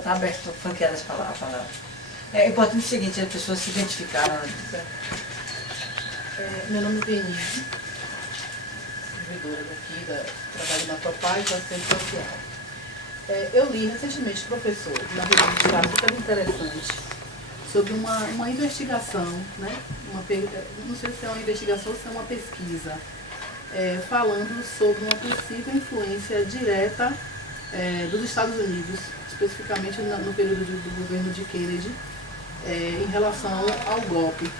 Está aberto para franquear as palavras. É importante o seguinte, as pessoas se identificaram. Meu nome é Denise, servidora daqui, trabalho na Topaz, assistente social. Eu li recentemente, professor, na revista super interessante, sobre uma investigação, né? Não sei se é uma investigação ou se é uma pesquisa, falando sobre uma possível influência direta dos Estados Unidos, especificamente no período do governo de Kennedy, em relação ao golpe.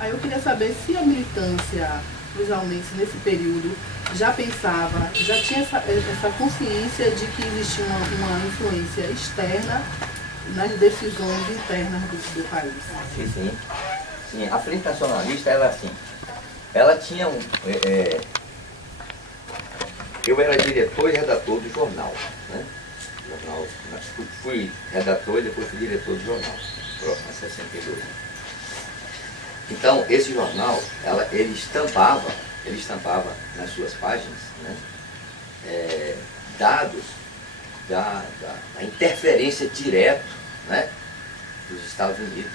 Aí eu queria saber se a militância visualmente nesse período já pensava, já tinha essa consciência de que existia uma influência externa nas decisões internas do país. Sim, a Frente Nacionalista, ela tinha eu era diretor e redator do jornal, né? Fui redator e depois fui diretor do jornal, próximo a 62. Então, esse jornal, ele estampava nas suas páginas, né, dados da interferência direta, né, dos Estados Unidos.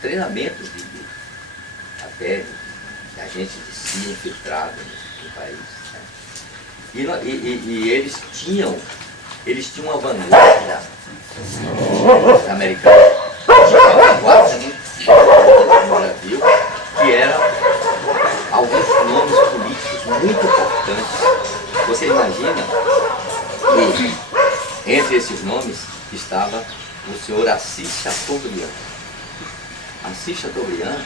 Treinamentos até de agentes de CIA infiltrado no país. Né. E eles tinham uma vanguarda americana, uma vanguarda no Brasil, que eram alguns nomes políticos muito importantes. Você imagina que entre esses nomes estava o senhor Assis Chateaubriand. Assis Chateaubriand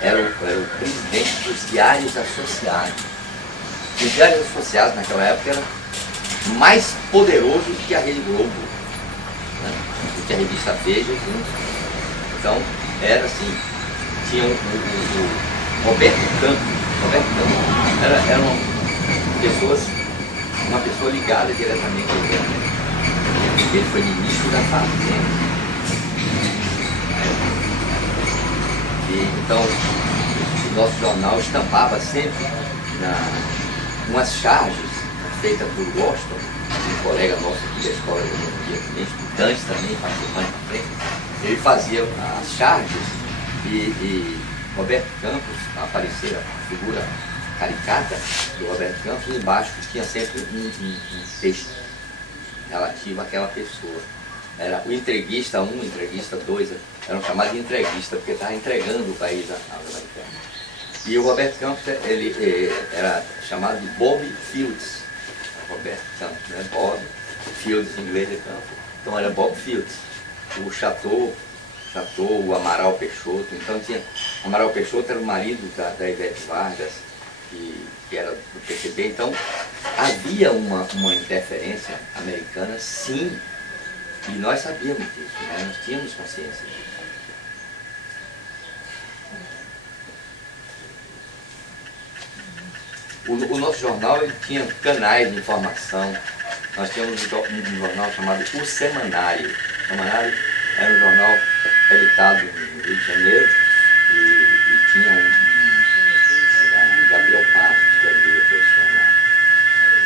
era o presidente dos Diários Associados. Os Diários Associados naquela época eram mais poderosos que a Rede Globo, né? Do que a revista Veja. Então, era assim, tinha o Roberto Campos. Roberto Campos era uma pessoa ligada diretamente ao governo. Ele foi ministro da Fazenda. Então, o nosso jornal estampava sempre umas charges feitas por Washington, um colega nosso aqui da Escola de Economia, estudante também, participante na frente. Ele fazia as charges e Roberto Campos, aparecia a figura caricata do Roberto Campos, e embaixo tinha sempre um texto relativo àquela pessoa. Era o entreguista 1, entreguista 2, eram chamados de entreguista, porque estava entregando o país aos americanos. E o Roberto Campos, ele era chamado de Bob Fields. Roberto Campos, né? Bob Fields em inglês é Campos. Então era Bob Fields. O Chateau, o Amaral Peixoto. Então tinha. Amaral Peixoto era o marido da Ivete Vargas, que era do PCB. Então havia uma interferência americana, sim. E nós sabíamos disso, né? Nós tínhamos consciência disso. O nosso jornal, ele tinha canais de informação. Nós tínhamos um jornal chamado O Semanário. O Semanário era um jornal editado no Rio de Janeiro e tinha era Gabriel Passos, que era o diretor do jornal.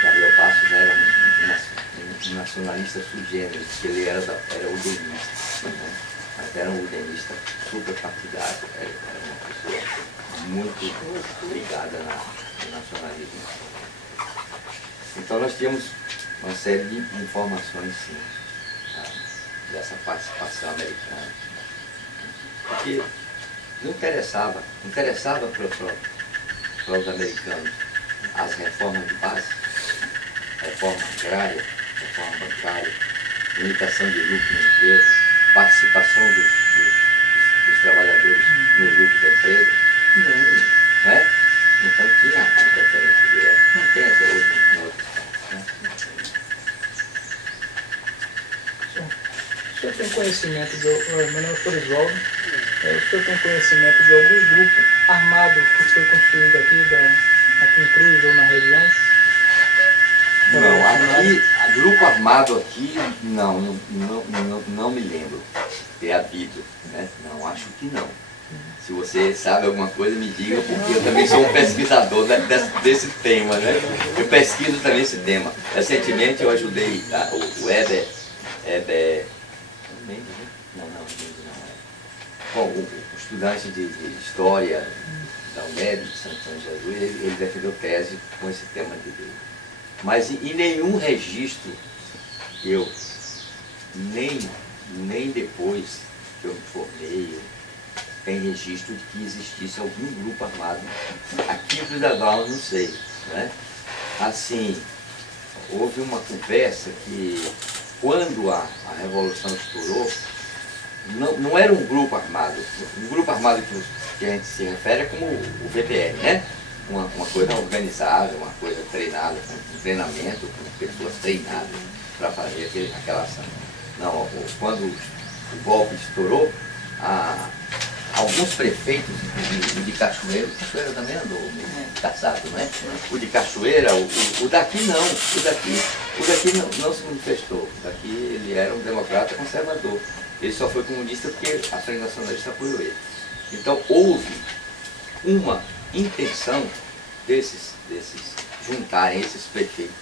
Gabriel Passos era um nacionalista sui generis, porque ele era udenista, né? Mas era um udenista super partidário, era uma pessoa muito ligada no nacionalismo. Então nós tínhamos uma série de informações, sim, dessa participação americana. Porque não interessava para os americanos as reformas de base, reforma agrária, reforma bancária, limitação de lucro na empresa, participação dos trabalhadores no lucro da empresa. Não é? Então tinha a interferência direta. Não tem até hoje no outro estado, né? O senhor tem conhecimento meu nome é Florisvaldo, o senhor tem conhecimento de algum grupo armado que foi construído aqui em Cruz ou na região? Não, aqui, grupo armado aqui, não me lembro ter havido, né? Não, acho que não. Se você sabe alguma coisa, me diga, porque eu também sou um pesquisador desse tema, né? Eu pesquiso também esse tema. Recentemente eu ajudei o Heber Mendes, né? Não, Mendes não é. Bom, o estudante de História da UNEB de São Jesus, ele defendeu tese com esse tema dele. Mas em nenhum registro, nem depois que eu me formei, tem registro de que existisse algum grupo armado. Aqui em Cruz das Almas, não sei. Né? Assim, houve uma conversa que, quando a Revolução estourou, não era um grupo armado. Um grupo armado que a gente se refere é como o VPR, né? Uma coisa organizada, uma coisa treinada, com treinamento, com pessoas treinadas para fazer aquela ação. Não, quando o golpe estourou, alguns prefeitos de Cachoeira também andou caçado, né? O de Cachoeira, o daqui não, o daqui não se manifestou. O daqui ele era um democrata conservador. Ele só foi comunista porque a Frente Nacionalista apoiou ele. Então houve uma intenção desses juntarem esses prefeitos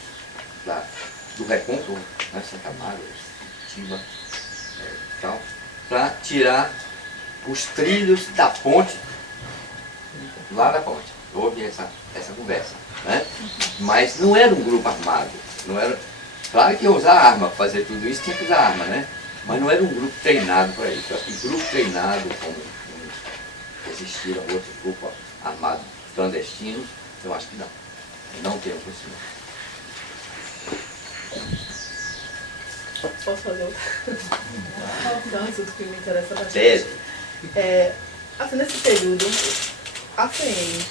lá do Recôncavo, né, Santa Maria, Tiba, tal, para tirar os trilhos da ponte, lá da ponte. Houve essa conversa. Né? Mas não era um grupo armado. Não era, claro que ia usar arma, para fazer tudo isso tinha que usar arma, né? Mas não era um grupo treinado para isso. Eu acho que grupo treinado, como existiram outros grupos armados clandestinos, eu acho que não. Não tenho conhecimento. Posso fazer outra? Não, isso que me interessa bastante. Deve. Assim, nesse período, a CM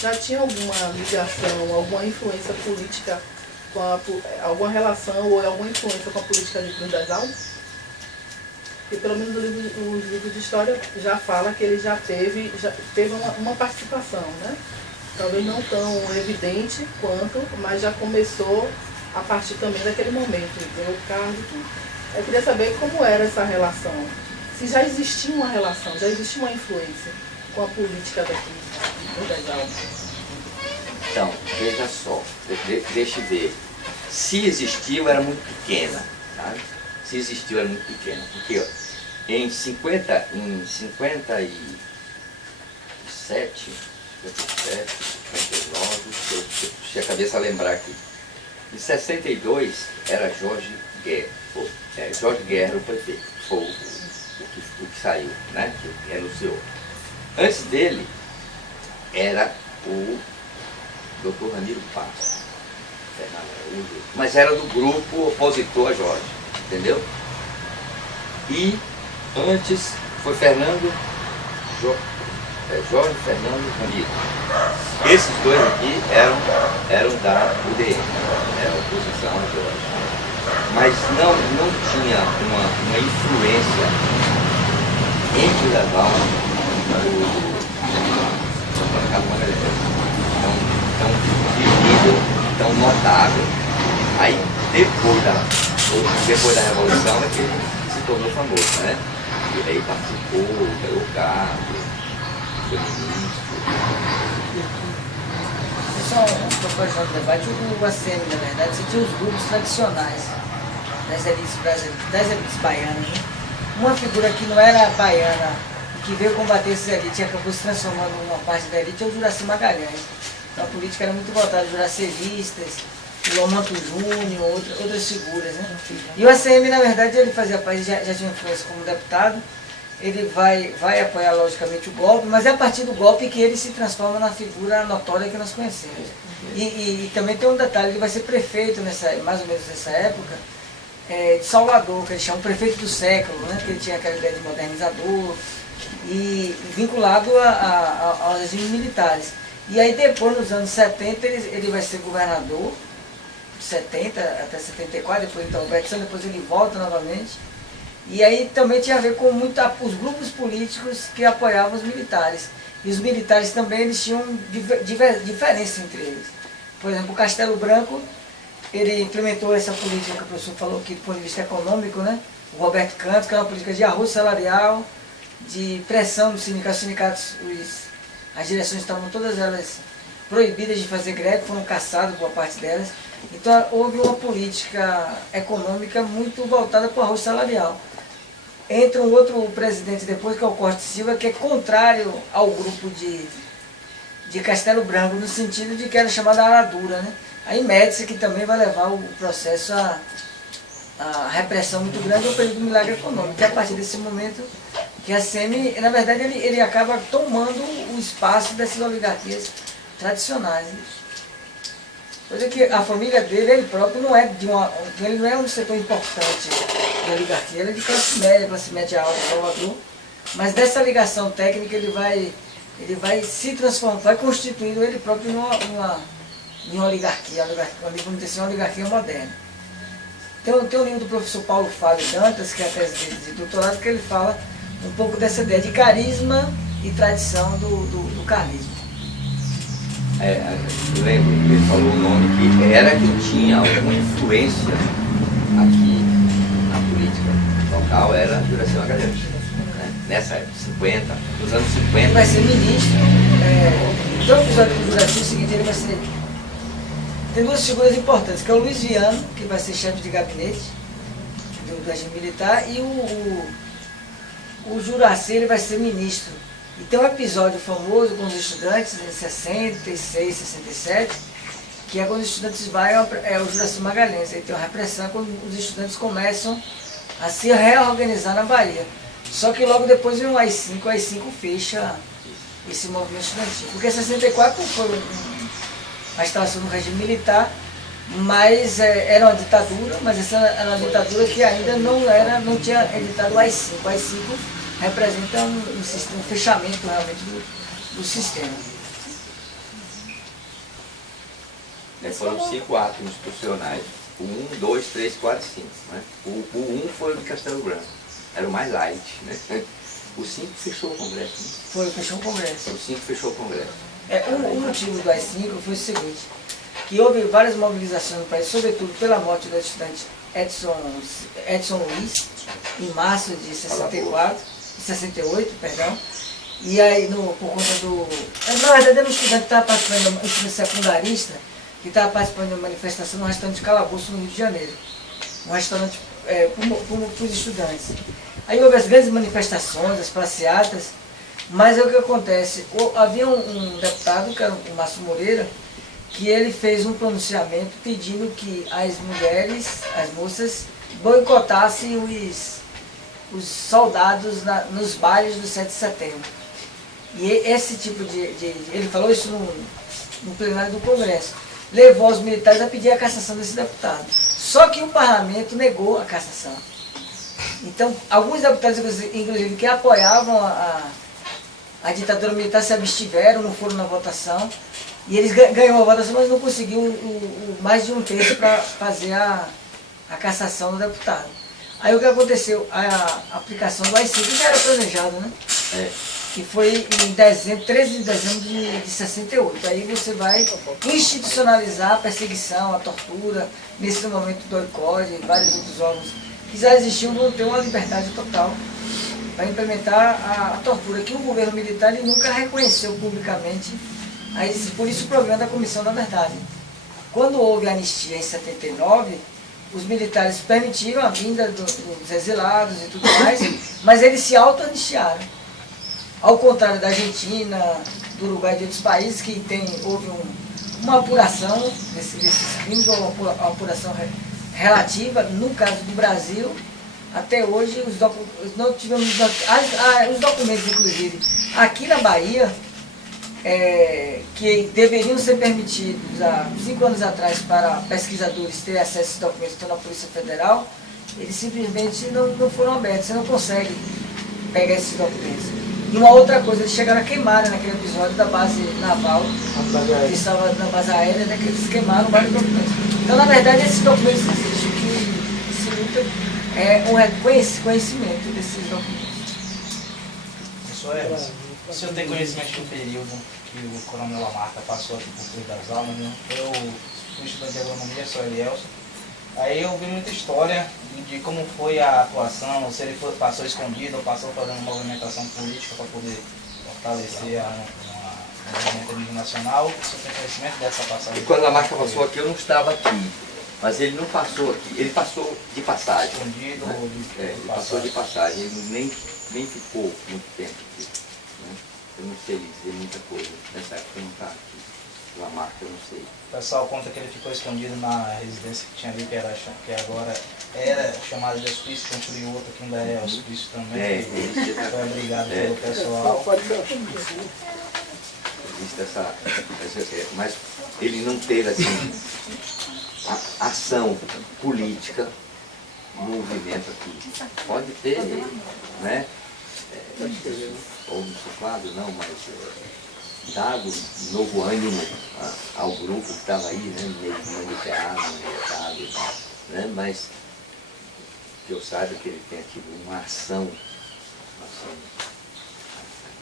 já tinha alguma ligação, alguma influência política, alguma relação ou alguma influência com a política de Cruz das Almas? Porque pelo menos os livros de história já fala que ele já teve uma participação, né? Talvez não tão evidente quanto, mas já começou a partir também daquele momento, deu cargo e tudo. Eu queria saber como era essa relação. Se já existia uma relação, já existia uma influência com a política daqui de Cruz das Almas. Então, veja só, deixa eu ver. Se existiu, era muito pequena, sabe? Se existiu, era muito pequena. Porque ó, em 57, 59, deixa a cabeça lembrar aqui. Em 62 era Jorge Guerra. Jorge Guerra o prefeito. Foi o que saiu, né? Que renunciou. Antes dele era o Dr. Ramiro Paz, mas era do grupo opositor a Jorge, entendeu? E antes foi Jorge Fernando Ramiro. Esses dois aqui eram da UDN, era oposição a Jorge. Mas não tinha uma influência entre os Almas tão visível, tão notável. Aí depois da Revolução é que ele se tornou famoso, né? E aí participou, ganhou cargo, foi ministro. Só uma proposta de debate, o ACM, na verdade, você tinha os grupos tradicionais das elites baianas. Né? Uma figura que não era baiana e que veio combater esses elites e acabou se transformando numa parte da elite é o Juraci Magalhães. Então a política era muito voltada aos juracelistas, o Lomanto Júnior, outras figuras. Né? E o ACM, na verdade, ele fazia parte, já tinha influência como deputado, ele vai apoiar logicamente o golpe, mas é a partir do golpe que ele se transforma na figura notória que nós conhecemos. E também tem um detalhe, ele vai ser prefeito mais ou menos nessa época, de Salvador, que eles chamam prefeito do século, né? Porque ele tinha aquela ideia de modernizador e vinculado aos regimes militares. E aí depois, nos anos 70, ele vai ser governador, de 70 até 74, depois então Alberto Santos, depois ele volta novamente. E aí também tinha a ver com os grupos políticos que apoiavam os militares. E os militares também eles tinham diferença entre eles. Por exemplo, o Castelo Branco, ele implementou essa política que o professor falou aqui do ponto de vista econômico, né? O Roberto Campos, que é uma política de arroz salarial, de pressão dos sindicatos. Os sindicatos, as direções estavam todas elas proibidas de fazer greve, foram caçadas boa parte delas. Então houve uma política econômica muito voltada para o arroz salarial. Entra um outro presidente depois, que é o Costa Silva, que é contrário ao grupo de Castelo Branco, no sentido de que era chamada aradura, né? Aí Médici, que também vai levar o processo a repressão muito grande, é o período do milagre econômico, que é a partir desse momento que a SEMI, na verdade, ele acaba tomando o espaço dessas oligarquias tradicionais. Né? Coisa que a família dele, ele próprio, ele não é um setor importante da oligarquia, ele é de classe média alta, Salvador, mas dessa ligação técnica ele vai se transformar, vai constituindo ele próprio em uma oligarquia, vamos dizer assim, uma oligarquia moderna. Tem um livro do professor Paulo Fábio Dantas, que é a tese dele de doutorado, que ele fala um pouco dessa ideia de carisma e tradição do carlismo. Eu lembro que ele falou o nome que era quem tinha alguma influência aqui na política local, era Juraci Magalhães. Né? Nessa época, nos anos 50. Ele vai ser ministro. Então o episódio do Juraci é o seguinte, ele vai ser... Tem duas figuras importantes, que é o Luiz Viano, que vai ser chefe de gabinete do regime militar, e o Juraci, ele vai ser ministro. E tem um episódio famoso com os estudantes, em 66, 67, que é quando os estudantes o Juraci Magalhães. Aí tem uma repressão quando os estudantes começam a se reorganizar na Bahia. Só que logo depois vem o AI-5 fecha esse movimento estudantil. Porque 64 foi a instalação do regime militar, mas era uma ditadura, mas essa era uma ditadura que ainda não tinha editado o AI-5. O AI-5 representa um fechamento realmente do sistema. Foram 5 atos institucionais. O 1, 2, 3, 4 e 5. Né? O 1 foi o de Castelo Branco. Era o mais light. Né? O 5 fechou o Congresso. Né? Fechou o Congresso. O 5 fechou o Congresso. O motivo do AI-5 foi o seguinte, que houve várias mobilizações no país, sobretudo pela morte do estudante Edson Luiz, em março de 68, perdão. E aí, por conta do... Na verdade, era um estudante que estava participando, um estudante secundarista, que estava participando de uma manifestação num restaurante de Calabouço, no Rio de Janeiro. Um restaurante para os estudantes. Aí houve as grandes manifestações, as passeatas, mas o que acontece? Havia um deputado, que era o Márcio Moreira, que ele fez um pronunciamento pedindo que as mulheres, as moças, boicotassem os soldados nos bailes do 7 de setembro. E esse tipo ele falou isso no plenário do Congresso, levou os militares a pedir a cassação desse deputado. Só que o parlamento negou a cassação. Então, alguns deputados, inclusive, que apoiavam a ditadura militar se abstiveram, não foram na votação, e eles ganhou a votação, mas não conseguiu mais de um terço para fazer a cassação do deputado. Aí o que aconteceu? A aplicação do AI-5 já era planejado, né? Que foi em 13 de dezembro de 68. Aí você vai institucionalizar a perseguição, a tortura, nesse momento do OICOD, vários outros órgãos que já existiam, vão ter uma liberdade total para implementar a tortura, que o governo militar ele nunca reconheceu publicamente. Por isso o programa da Comissão da Verdade. Quando houve a anistia em 79, os militares permitiram a vinda dos exilados e tudo mais, mas eles se auto-anistiaram. Ao contrário da Argentina, do Uruguai e de outros países, que houve uma apuração desses crimes, ou uma apuração relativa. No caso do Brasil, até hoje, não tivemos os documentos, inclusive, aqui na Bahia, que deveriam ser permitidos há 5 anos atrás para pesquisadores terem acesso a esses documentos, estão na Polícia Federal, eles simplesmente não foram abertos, você não consegue pegar esses documentos. E uma outra coisa, eles chegaram a queimar naquele episódio da base naval, que estava na base aérea, né, que eles queimaram vários documentos. Então, na verdade, esses documentos existem, o que se luta é um reconhecimento desses documentos. Professor, o senhor tem conhecimento do período que o coronel Lamarca passou aqui por Cruz das Almas, né? Eu fui estudante de agronomia, sou Elielson, Aí eu vi muita história de como foi a atuação, se ele passou escondido ou passou fazendo movimentação política para poder fortalecer um movimento a nível nacional. Você tem conhecimento dessa passagem? E quando a marcha passou aqui, eu não estava aqui. Mas ele não passou aqui, ele passou de passagem. Escondido Né? ou de Ele passou de passagem, ele nem ficou muito tempo aqui. Né? Eu não sei dizer muita coisa. Nessa época eu não estava aqui. Na marca eu não sei. O pessoal conta que ele ficou escondido na residência que tinha ali, que agora era chamada de hospício, construiu outra que ainda é hospício também. Foi abrigado pelo pessoal. Existe essa, mas ele não teve assim ação política no movimento aqui. Pode ter, né? Ou no sofado, não, mas dado novo ânimo ao grupo que estava aí, né? Meio manipulado, né? Mas que eu saiba que ele tenha tido uma ação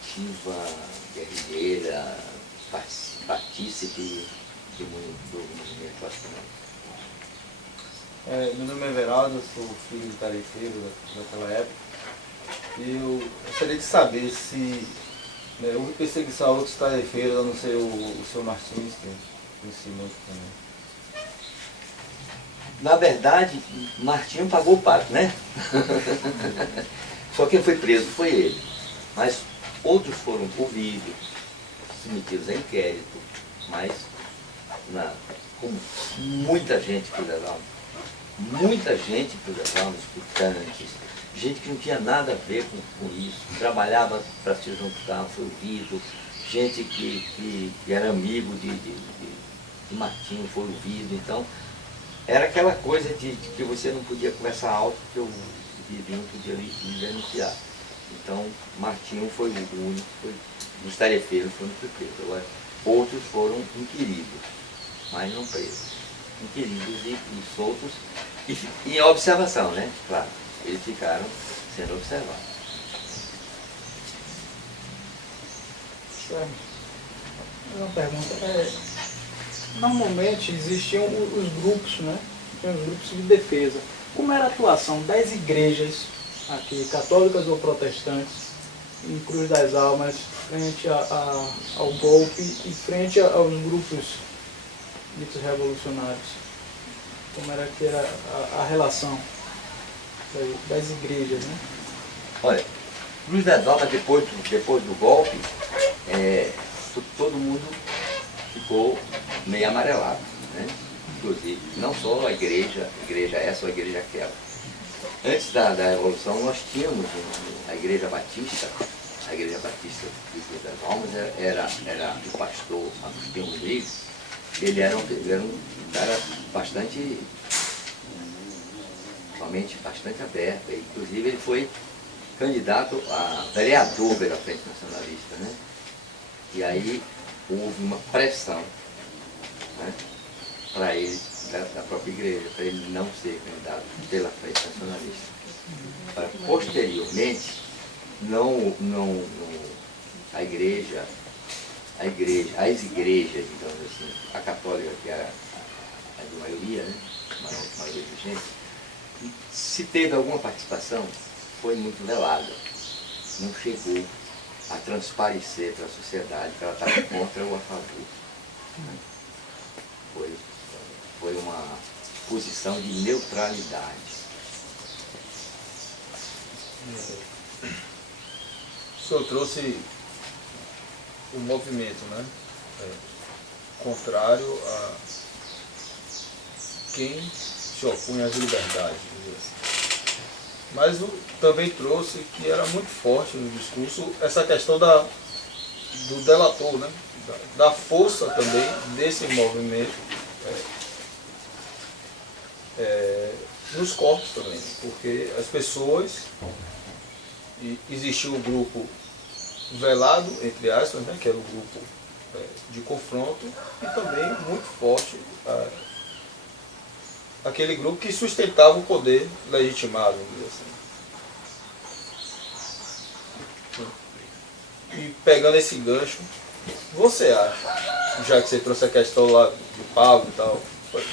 ativa, guerrilheira, partícipe do movimento, acho que não. Meu nome é Everaldo, eu sou filho de tarefeiro daquela época. E eu gostaria de saber se houve perseguição a outros tarefeiros, a não ser o seu Martins, que eu conheci muito também. Na verdade, Martinho pagou o pato, né? Só quem foi preso foi ele. Mas outros foram ouvidos, submetidos a inquérito, mas com muita gente por levar, muita gente por levar, escutantes, gente que não tinha nada a ver com isso, trabalhava para se juntar, foi ouvido, gente que era amigo de Martinho, foi ouvido. Então, era aquela coisa de que você não podia conversar alto, porque o vizinho podia lhe denunciar. Então, Martinho foi o único, dos tarefeiros foi o único preso. Agora, outros foram inquiridos, mas não presos. Inquiridos e soltos, e em observação, né? Claro, eles ficaram sendo observados. Uma pergunta. Normalmente existiam os grupos, né? Tinha os grupos de defesa. Como era a atuação das igrejas aqui, católicas ou protestantes, em Cruz das Almas, frente ao golpe e frente aos grupos ditos revolucionários? Como era que era a relação das igrejas, né? Olha, Cruz das Almas, depois do golpe, todo mundo ficou meio amarelado, né? Inclusive, não só a igreja essa ou a igreja aquela. Antes da Revolução, nós tínhamos a Igreja Batista de Cruz das Almas, era o pastor Agostinho Rodrigues. Ele era um cara bastante aberto. Inclusive, ele foi candidato a vereador pela Frente Nacionalista, né? E aí houve uma pressão, né, para ele, da própria igreja, para ele não ser candidato pela Frente Nacionalista. Para, posteriormente, as igrejas, digamos assim, a católica, que é a de maioria, né, a maioria de gente, se teve alguma participação, foi muito velada. Não chegou a transparecer para a sociedade que ela estava contra ou a favor. Foi uma posição de neutralidade. O senhor trouxe um movimento, né? Contrário a quem se opõe às liberdades, assim. Mas também trouxe que era muito forte no discurso essa questão do delator, né? Da força também desse movimento nos corpos também, porque as pessoas, existiu o grupo velado, entre aspas, né? Que era o grupo de confronto, e também muito forte aquele grupo que sustentava o poder legitimado, vamos dizer assim. E pegando esse gancho, você acha, já que você trouxe a questão lá do Pablo e tal, foi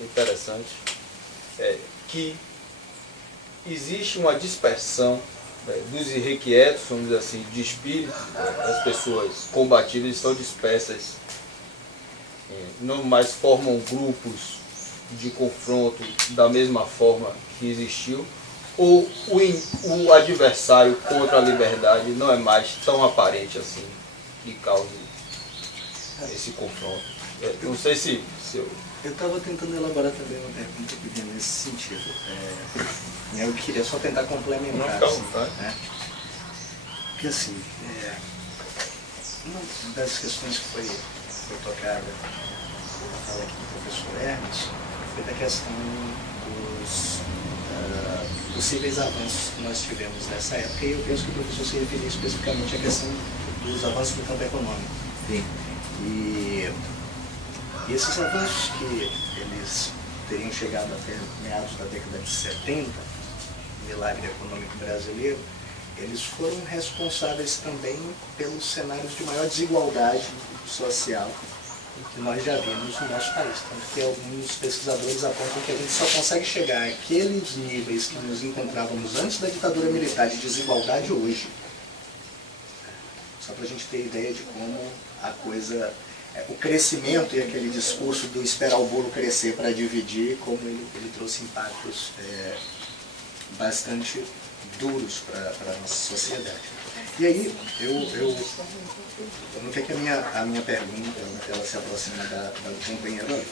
interessante, que existe uma dispersão dos irrequietos, vamos dizer assim, de espírito. As pessoas combativas estão dispersas, não mais formam grupos de confronto da mesma forma que existiu, ou o adversário contra a liberdade não é mais tão aparente assim que cause esse confronto. Não sei se eu... Eu estava tentando elaborar também uma pergunta que vinha nesse sentido. Eu queria só tentar complementar. Não, fica à assim, vontade. né? Porque assim, uma das questões que foi tocada na fala aqui do professor Hermes foi da questão dos possíveis avanços que nós tivemos nessa época, e eu penso que o professor se referia especificamente à questão dos avanços do campo econômico. Sim. E esses avanços que eles teriam chegado até meados da década de 70, o milagre econômico brasileiro, eles foram responsáveis também pelos cenários de maior desigualdade social que nós já vimos no nosso país. Tanto que alguns pesquisadores apontam que a gente só consegue chegar àqueles níveis que nos encontrávamos antes da ditadura militar de desigualdade hoje. Só para a gente ter ideia de como a coisa... o crescimento e aquele discurso do esperar o bolo crescer para dividir, como ele trouxe impactos bastante duros para a nossa sociedade. E aí, eu notei que a minha pergunta ela se aproxima da do companheiro ali.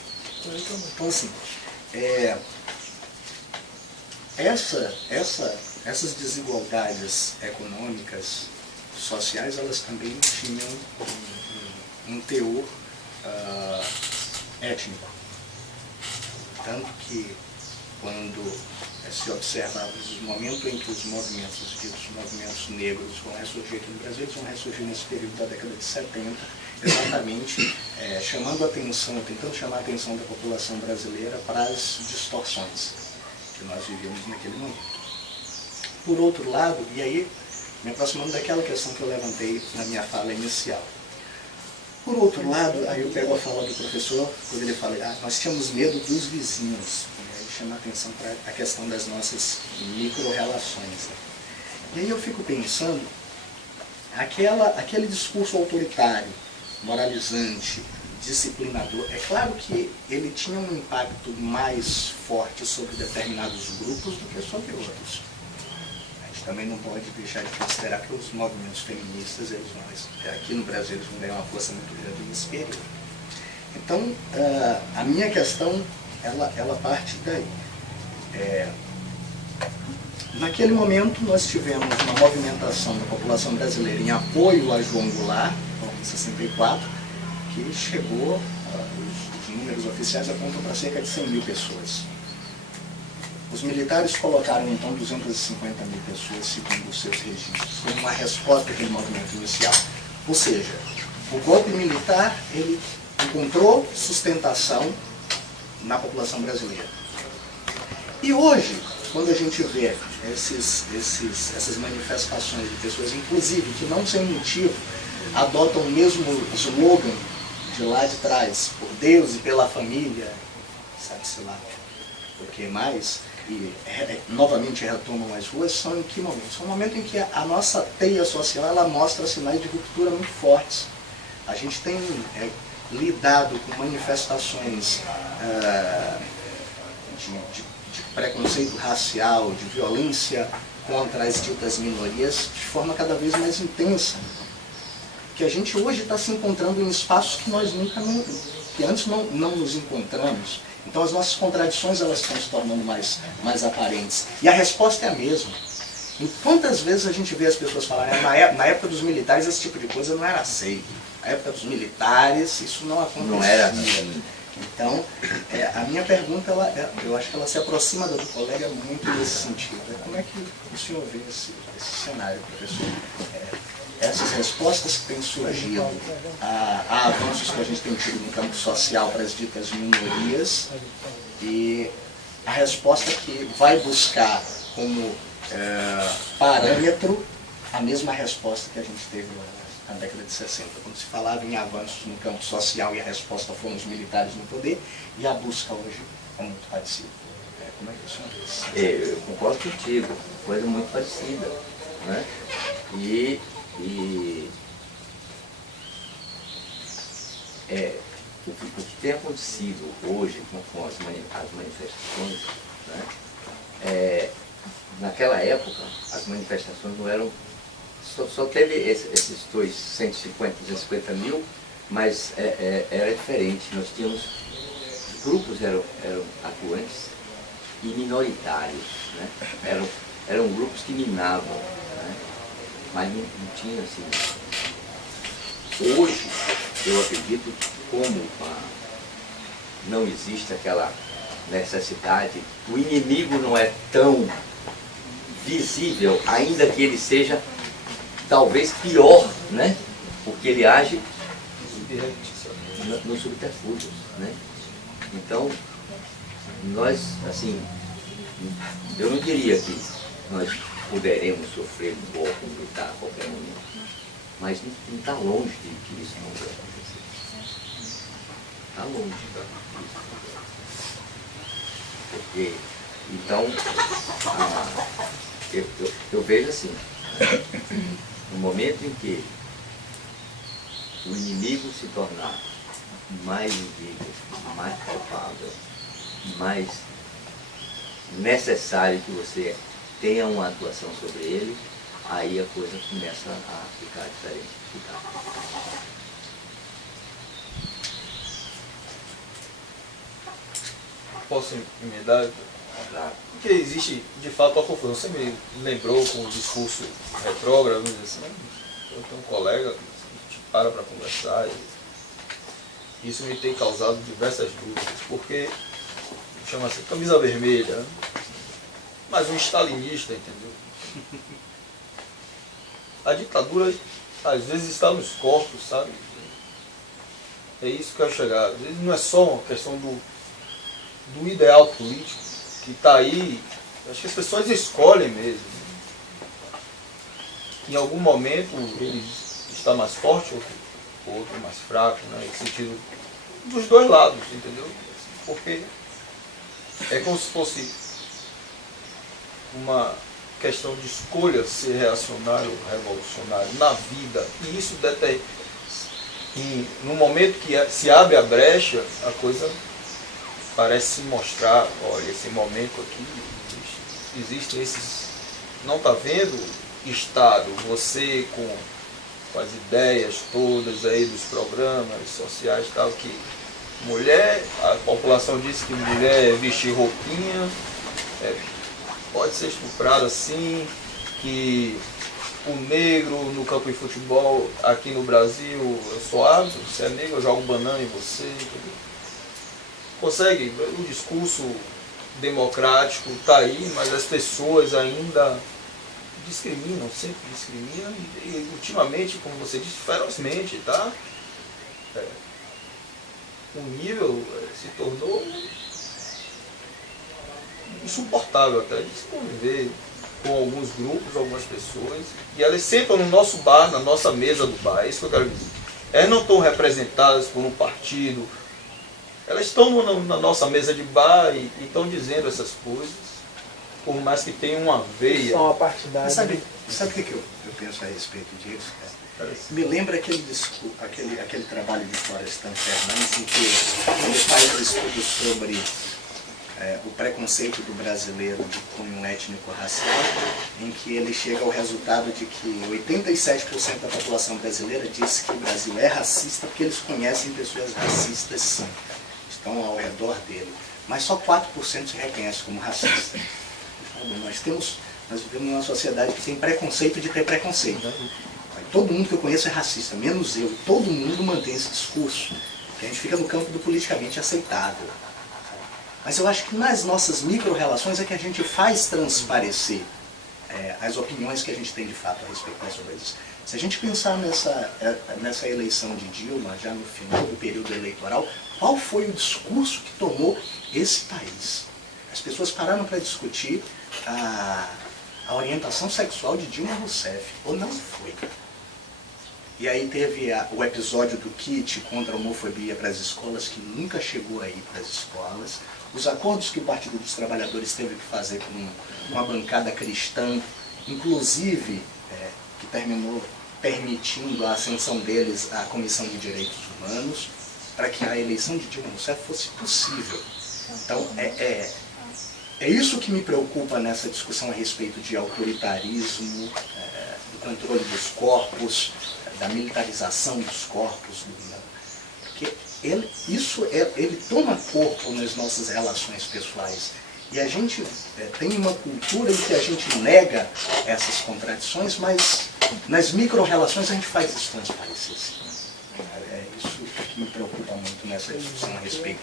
Então, assim, essas desigualdades econômicas, sociais, elas também tinham um teor étnico. Tanto que, quando se observa os momentos em que os movimentos negros vão ressurgir aqui no Brasil, eles vão ressurgir nesse período da década de 70, exatamente chamando a atenção, tentando chamar a atenção da população brasileira para as distorções que nós vivíamos naquele momento. Por outro lado, e aí me aproximando daquela questão que eu levantei na minha fala inicial, por outro lado, aí eu pego a fala do professor, quando ele fala, nós tínhamos medo dos vizinhos, ele chama a atenção para a questão das nossas micro-relações. E aí eu fico pensando, aquele discurso autoritário, moralizante, disciplinador, é claro que ele tinha um impacto mais forte sobre determinados grupos do que sobre outros. A gente também não pode deixar de considerar que os movimentos feministas, aqui no Brasil, eles vão ganhar uma força muito grande nesse período. Então, a minha questão, ela parte daí. Naquele momento, nós tivemos uma movimentação da população brasileira em apoio a João Goulart, em 64, que chegou, os números oficiais apontam para cerca de 100 mil pessoas. Os militares colocaram, então, 250 mil pessoas, segundo os seus registros, como uma resposta àquele movimento inicial. Ou seja, o golpe militar, ele encontrou sustentação na população brasileira. E hoje, quando a gente vê essas manifestações de pessoas, inclusive, que não sem motivo, adotam o mesmo slogan de lá de trás, por Deus e pela família, sabe-se lá o que mais, e novamente retomam as ruas, são em que momento? São um momento em que a nossa teia social ela mostra sinais de ruptura muito fortes. A gente tem lidado com manifestações de preconceito racial, de violência contra as ditas minorias de forma cada vez mais intensa. Que a gente hoje está se encontrando em espaços que nós que antes não nos encontramos. Então as nossas contradições elas estão se tornando mais aparentes. E a resposta é a mesma. E quantas vezes a gente vê as pessoas falarem, na época dos militares esse tipo de coisa não era aceito. Na época dos militares isso não acontecia. Não era assim. Então, a minha pergunta, eu acho que ela se aproxima da do colega muito nesse sentido. Como é que o senhor vê esse cenário, professor? Essas respostas que têm surgido a avanços que a gente tem tido no campo social para as ditas minorias e a resposta que vai buscar como parâmetro a mesma resposta que a gente teve na década de 60, quando se falava em avanços no campo social e a resposta foram os militares no poder, e a busca hoje é muito parecida. Como é que o senhor vê? Eu concordo contigo, coisa muito parecida, né? O que tem acontecido hoje com as manifestações, né? Naquela época, as manifestações não eram... Só teve esses 250 mil, mas era diferente. Nós tínhamos... Os grupos eram atuantes e minoritários, né? Eram grupos que minavam, né? Mas não tinha assim... Hoje, eu acredito que como não existe aquela necessidade, o inimigo não é tão visível, ainda que ele seja talvez pior, né? Porque ele age nos subterfúgios, né? Então, nós, assim, eu não diria que nós poderemos sofrer um golpe militar a qualquer momento, mas não está longe de que isso não vai acontecer. Está longe disso. Porque, então, eu vejo assim, no momento em que o inimigo se tornar mais visível, mais palpável, mais necessário que você tenha uma atuação sobre ele, aí a coisa começa a ficar diferente. Posso emendar? Claro. Porque existe, de fato, uma confusão. Você me lembrou com o discurso retrógrado, assim, eu tenho um colega que a gente para conversar e isso me tem causado diversas dúvidas, porque chama-se camisa vermelha, né? Mas um stalinista, entendeu? A ditadura, às vezes, está nos corpos, sabe? É isso que eu quero chegar. Às vezes não é só uma questão do ideal político que está aí. Acho que as pessoas escolhem mesmo. Em algum momento ele está mais forte ou outro mais fraco, né? No sentido dos dois lados, entendeu? Porque é como se fosse uma questão de escolha ser reacionário ou revolucionário na vida. E isso no momento que se abre a brecha, a coisa parece se mostrar, olha, esse momento aqui, existem esses... Não está vendo, Estado, você com as ideias todas aí dos programas sociais e tal, que mulher, a população diz que mulher vestir roupinha, pode ser estuprada assim, que o negro no campo de futebol aqui no Brasil, eu sou árbitro, você é negro, eu jogo banana em você, entendeu? Consegue, o discurso democrático está aí, mas as pessoas ainda discriminam, sempre discriminam e ultimamente, como você disse, ferozmente, tá? O nível se tornou insuportável até de se conviver com alguns grupos, algumas pessoas, e elas sentam no nosso bar, na nossa mesa do bar, é isso que eu quero dizer. Elas não estão representadas por um partido, elas estão na nossa mesa de bar e estão dizendo essas coisas, por mais que tenham uma veia. São a partidária. Sabe o que eu penso a respeito disso? Me lembra aquele trabalho de Florestan Fernandes em que ele faz um estudo sobre o preconceito do brasileiro de cunho étnico-racial, em que ele chega ao resultado de que 87% da população brasileira diz que o Brasil é racista porque eles conhecem pessoas racistas, sim, estão ao redor dele, mas só 4% se reconhece como racista. Nós vivemos numa sociedade que tem preconceito de ter preconceito. Todo mundo que eu conheço é racista, menos eu. Todo mundo mantém esse discurso, que a gente fica no campo do politicamente aceitável. Mas eu acho que nas nossas micro-relações é que a gente faz transparecer as opiniões que a gente tem de fato a respeito das coisas. Se a gente pensar nessa eleição de Dilma, já no final do período eleitoral, qual foi o discurso que tomou esse país? As pessoas pararam para discutir a orientação sexual de Dilma Rousseff, ou não foi? E aí teve o episódio do kit contra a homofobia para as escolas, que nunca chegou aí para as escolas. os acordos que o Partido dos Trabalhadores teve que fazer com a bancada cristã, inclusive que terminou permitindo a ascensão deles à Comissão de Direitos Humanos, para que a eleição de Dilma Rousseff fosse possível. Então, é isso que me preocupa nessa discussão a respeito de autoritarismo, do controle dos corpos, da militarização dos corpos, porque ele toma corpo nas nossas relações pessoais. E a gente tem uma cultura em que a gente nega essas contradições, mas nas micro-relações a gente faz isso transparecer. É isso que me preocupa muito nessa discussão a respeito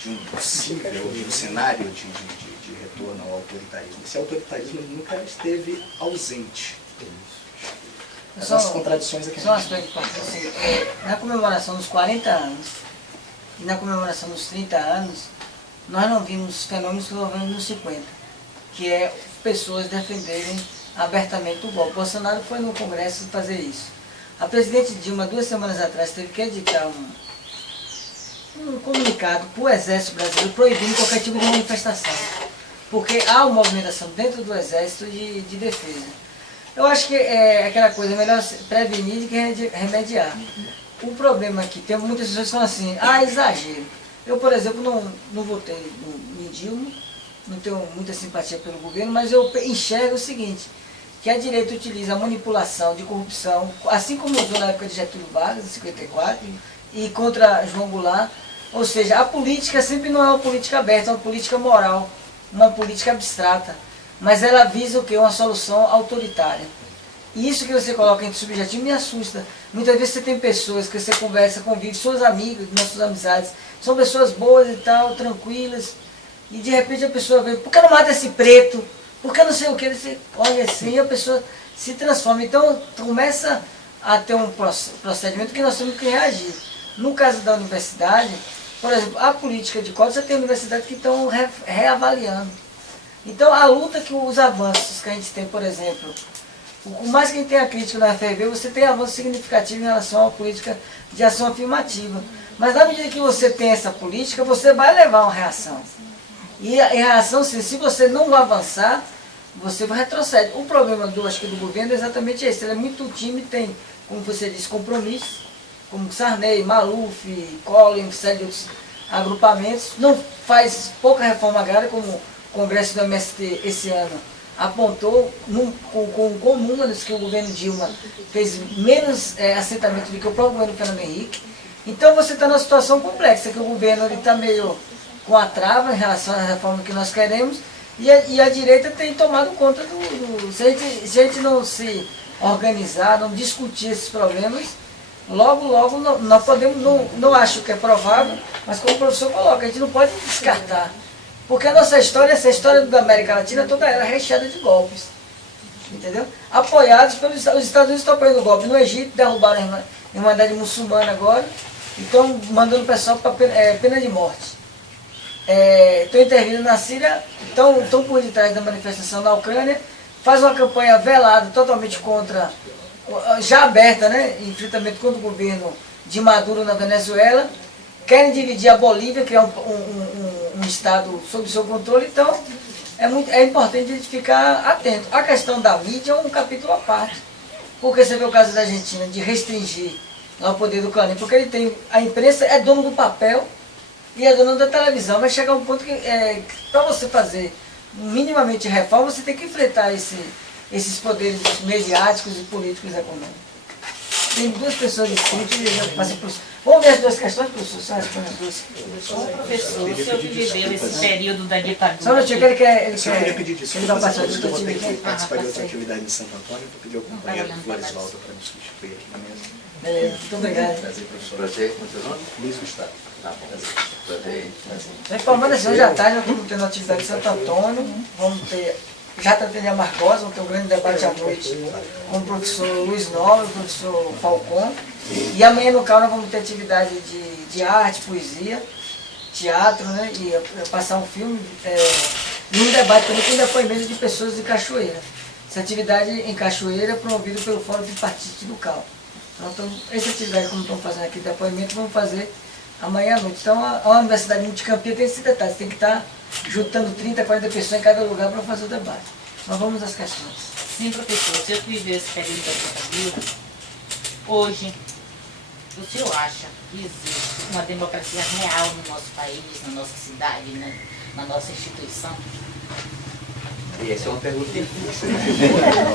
de um possível, de um cenário de retorno ao autoritarismo. Esse autoritarismo nunca esteve ausente. As nossas contradições aqui. Só um aspecto importante. Assim, na comemoração dos 40 anos e na comemoração dos 30 anos, nós não vimos fenômenos que nós vimos nos 50, que é pessoas defenderem abertamente o golpe. Bolsonaro foi no Congresso fazer isso. A presidente Dilma, 2 semanas atrás, teve que editar um comunicado para o Exército Brasileiro proibindo qualquer tipo de manifestação, porque há uma movimentação dentro do Exército de defesa. Eu acho que é aquela coisa, melhor prevenir do que remediar. O problema é que tem muitas pessoas que falam assim, exagero. Eu, por exemplo, não votei no Dilma, não tenho muita simpatia pelo governo, mas eu enxergo o seguinte, que a direita utiliza a manipulação de corrupção, assim como usou na época de Getúlio Vargas, em 54, e contra João Goulart. Ou seja, a política sempre não é uma política aberta, é uma política moral, uma política abstrata, mas ela visa o quê? Uma solução autoritária. E isso que você coloca entre subjetivo me assusta. Muitas vezes você tem pessoas que você conversa, convive, seus amigos, nossas amizades, são pessoas boas e tal, tranquilas, e de repente a pessoa vê, por que não mata esse preto? Por que não sei o que? Você olha assim e a pessoa se transforma. Então começa a ter um procedimento que nós temos que reagir. No caso da universidade, por exemplo, a política de cotas, você tem universidades que estão reavaliando. Então a luta que os avanços que a gente tem, por exemplo, por mais que a gente tenha crítica na FRB, você tem avanço significativo em relação à política de ação afirmativa. Mas na medida que você tem essa política, você vai levar uma reação. E a reação, se você não avançar, você vai retroceder. O problema do governo é exatamente esse. Ele é muito tímido, tem, como você disse, compromisso, como Sarney, Maluf, Collor, uma série de outros agrupamentos. Não faz pouca reforma agrária, como o Congresso do MST esse ano apontou, com números que o governo Dilma fez menos assentamento do que o próprio governo Fernando Henrique. Então você está numa situação complexa, que o governo está meio com a trava em relação à reforma que nós queremos, e a direita tem tomado conta se a gente não se organizar, não discutir esses problemas, logo nós podemos, não acho que é provável, mas como o professor coloca, a gente não pode descartar. Porque a nossa história, essa história da América Latina, toda ela é recheada de golpes. Entendeu? Apoiados pelos os Estados Unidos, estão apoiando o golpe no Egito, derrubaram a Irmandade Muçulmana agora, e estão mandando o pessoal para pena de morte. Estão intervindo na Síria, estão por detrás da manifestação na Ucrânia, faz uma campanha velada, totalmente contra, já aberta, né, enfrentamento contra o governo de Maduro na Venezuela, querem dividir a Bolívia, criar um Estado sob seu controle. Então é importante a gente ficar atento. A questão da mídia é um capítulo à parte, porque você vê o caso da Argentina, de restringir lá o poder do Clarim, porque a imprensa é dono do papel e é dono da televisão. Vai chegar um ponto que, para você fazer minimamente reforma, você tem que enfrentar esses poderes mediáticos e políticos e econômicos. Tem 2 pessoas inscritas e eu passei por isso. Vamos ver as 2 questões, professor? Só responder as 2. O professor, o senhor que viveu esse período da ditadura. Só um minutinho, que ele quer. Eu queria pedir desculpa, ele vai passar mas eu vou ter que aqui. participar de outra atividade em Santo Antônio, para pedir ao companheiro Flores Valdo para me substituir aqui na mesa. Beleza, muito obrigado. Prazer, professor. Prazer, como é seu nome? Luiz Gustavo. Tá bom. Prazer. Informando assim, hoje à tarde nós estamos tendo atividade em Santo Antônio, já está tendo a Margosa, vamos ter um grande debate à noite com o professor Luiz Nobre, o professor Falcon, e amanhã no CAU nós vamos ter atividade de arte, poesia, teatro, né, e passar um filme, e um debate também com depoimento de pessoas de Cachoeira. Essa atividade em Cachoeira é promovida pelo Fórum Tripartite do CAU. Então, essa atividade, como estamos fazendo aqui, depoimento, vamos fazer amanhã à noite. Então a Universidade Multicampia tem esse detalhe, você tem que estar juntando 30, 40 pessoas em cada lugar para fazer o debate. Mas vamos às questões. Sim, professor, o senhor que viveu esse período da ditadura, hoje, o senhor acha que existe uma democracia real no nosso país, na nossa cidade, né? Na nossa instituição? E essa é uma pergunta difícil, né?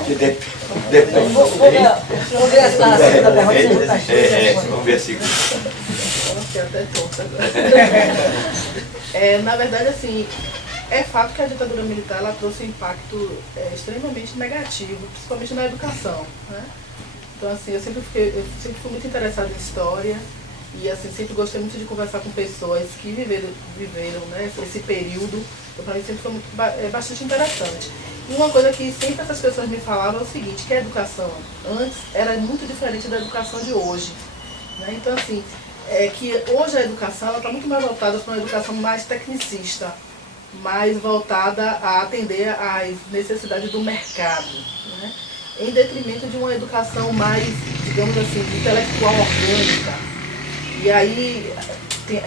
Que depende. Vou ver a segunda pergunta e você está Vamos ver a segunda. Eu fiquei até tonta agora. Na verdade, assim, é fato que a ditadura militar ela trouxe um impacto extremamente negativo, principalmente na educação, né? Então, assim, eu sempre fui muito interessada em história e, assim, sempre gostei muito de conversar com pessoas que viveram né, esse período. Então, para mim, sempre foi bastante interessante. E uma coisa que sempre essas pessoas me falavam é o seguinte, que a educação antes era muito diferente da educação de hoje, né? Então, assim, que hoje a educação está muito mais voltada para uma educação mais tecnicista, mais voltada a atender às necessidades do mercado, né? Em detrimento de uma educação mais, digamos assim, intelectual, orgânica. E aí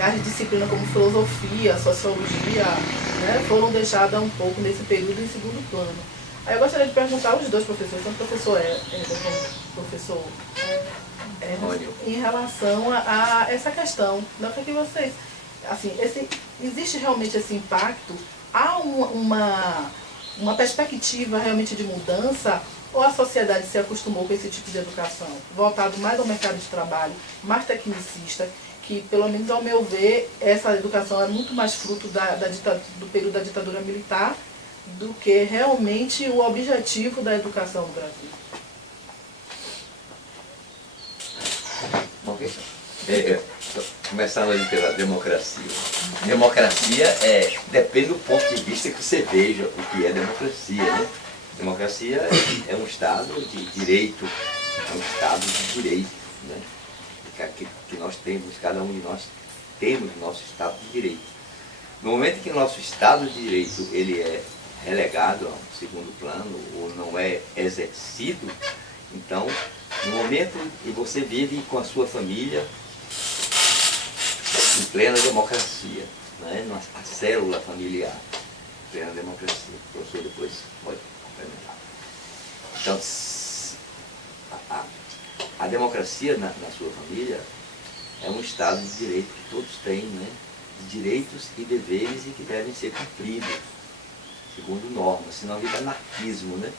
as disciplinas como filosofia, sociologia, né, foram deixadas um pouco nesse período em segundo plano. Aí eu gostaria de perguntar aos dois professores, tanto o professor professor em relação a essa questão, né, para que vocês, assim, existe realmente esse impacto? Há uma perspectiva realmente de mudança? Ou a sociedade se acostumou com esse tipo de educação, voltado mais ao mercado de trabalho, mais tecnicista, que, pelo menos ao meu ver, essa educação é muito mais fruto do período da ditadura militar do que realmente o objetivo da educação no Brasil? Ok. Começando ali pela democracia. Democracia depende do ponto de vista que você veja o que é democracia, né? Democracia é um Estado de direito, é um Estado de direito, né? Que nós temos, cada um de nós temos nosso Estado de direito. No momento que o nosso Estado de direito ele é relegado a um segundo plano ou não é exercido, então, no momento que você vive com a sua família em plena democracia, né? A célula familiar, plena democracia, o professor depois pode complementar. Então, a democracia na sua família é um Estado de direito que todos têm, né? De direitos e deveres e que devem ser cumpridos, segundo normas, senão vira anarquismo, né?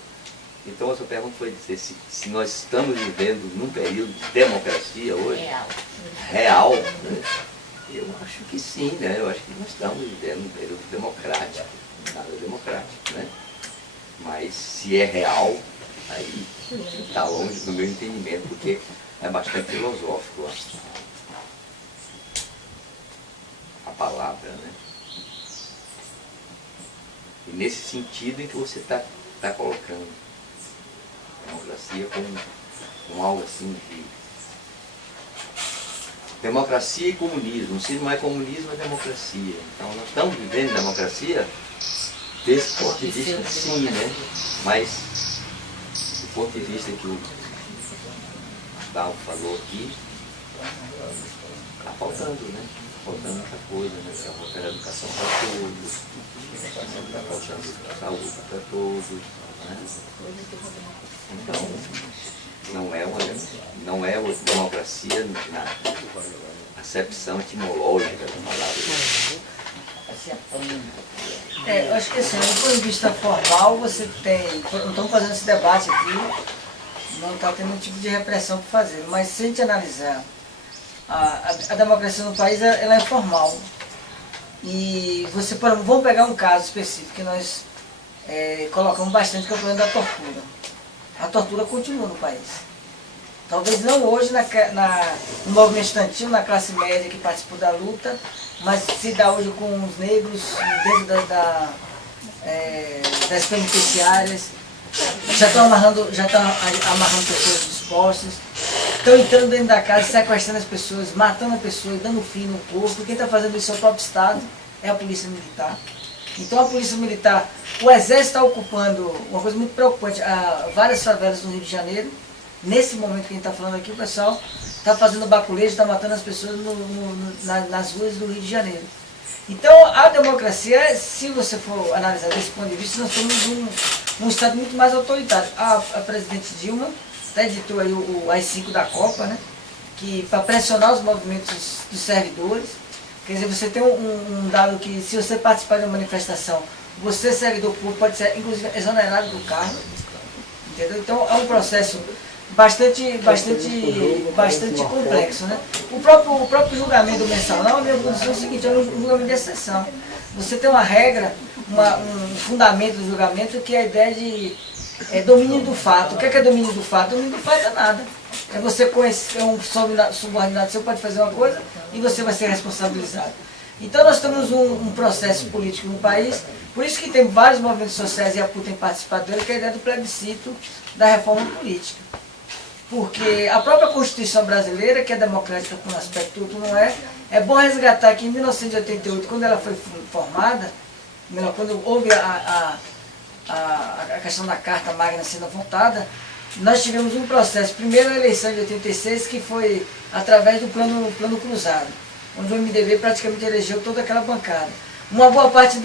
Então a sua pergunta foi dizer se nós estamos vivendo num período de democracia hoje, real, né? Eu acho que sim, né? Eu acho que nós estamos vivendo num período democrático, nada democrático, né? Mas se é real, aí está longe do meu entendimento, porque é bastante filosófico a palavra, né? E nesse sentido em que você está colocando democracia como algo assim de democracia e comunismo. Se não é comunismo, é democracia. Então nós estamos vivendo democracia desse ponto de vista, sim, né? Mas do ponto de vista que o Gustavo falou aqui, está faltando, né? Faltando muita coisa, né? Está faltando educação para todos, está faltando saúde para todos, né? Então, não é uma democracia na acepção etimológica da palavra. Eu acho que assim, do ponto de vista formal, você tem. Não estamos fazendo esse debate aqui, não está tendo nenhum tipo de repressão para fazer, mas se a gente analisar a democracia no país, ela é formal. E você, por exemplo, vamos pegar um caso específico que nós colocamos bastante, que é o problema da tortura. A tortura continua no país. Talvez não hoje no movimento estudantil, na classe média que participou da luta, mas se dá hoje com os negros dentro das penitenciárias. Já estão amarrando pessoas dispostas, estão entrando dentro da casa, sequestrando as pessoas, matando as pessoas, dando fim no corpo. Quem está fazendo isso é o próprio Estado, é a Polícia Militar. Então a Polícia Militar, o Exército está ocupando uma coisa muito preocupante, várias favelas no Rio de Janeiro. Nesse momento que a gente está falando aqui, o pessoal está fazendo baculejo, está matando as pessoas nas ruas do Rio de Janeiro. Então, a democracia, se você for analisar desse ponto de vista, nós temos um Estado muito mais autoritário. A presidente Dilma até editou aí o AI-5 da Copa, né? Que para pressionar os movimentos dos servidores. Quer dizer, você tem um dado que, se você participar de uma manifestação, você, servidor público, pode ser, inclusive, exonerado do cargo. Entendeu? Então, é um processo bastante complexo, né? O próprio julgamento do mensalão, a minha posição é o seguinte, é um julgamento de exceção. Você tem uma regra, um fundamento do julgamento, que é a ideia de domínio do fato. O que é domínio do fato? Domínio do fato é nada. É você conhecer um subordinado seu, pode fazer uma coisa e você vai ser responsabilizado. Então nós temos um processo político no país, por isso que tem vários movimentos sociais e a PUC tem participado dele, que é a ideia do plebiscito da reforma política. Porque a própria Constituição brasileira, que é democrática por um aspecto, outro não é, é bom resgatar que em 1988, quando ela foi formada, quando houve a questão da Carta Magna sendo votada, nós tivemos um processo, primeiro a eleição de 86, que foi através do plano cruzado, onde o MDB praticamente elegeu toda aquela bancada. Uma boa parte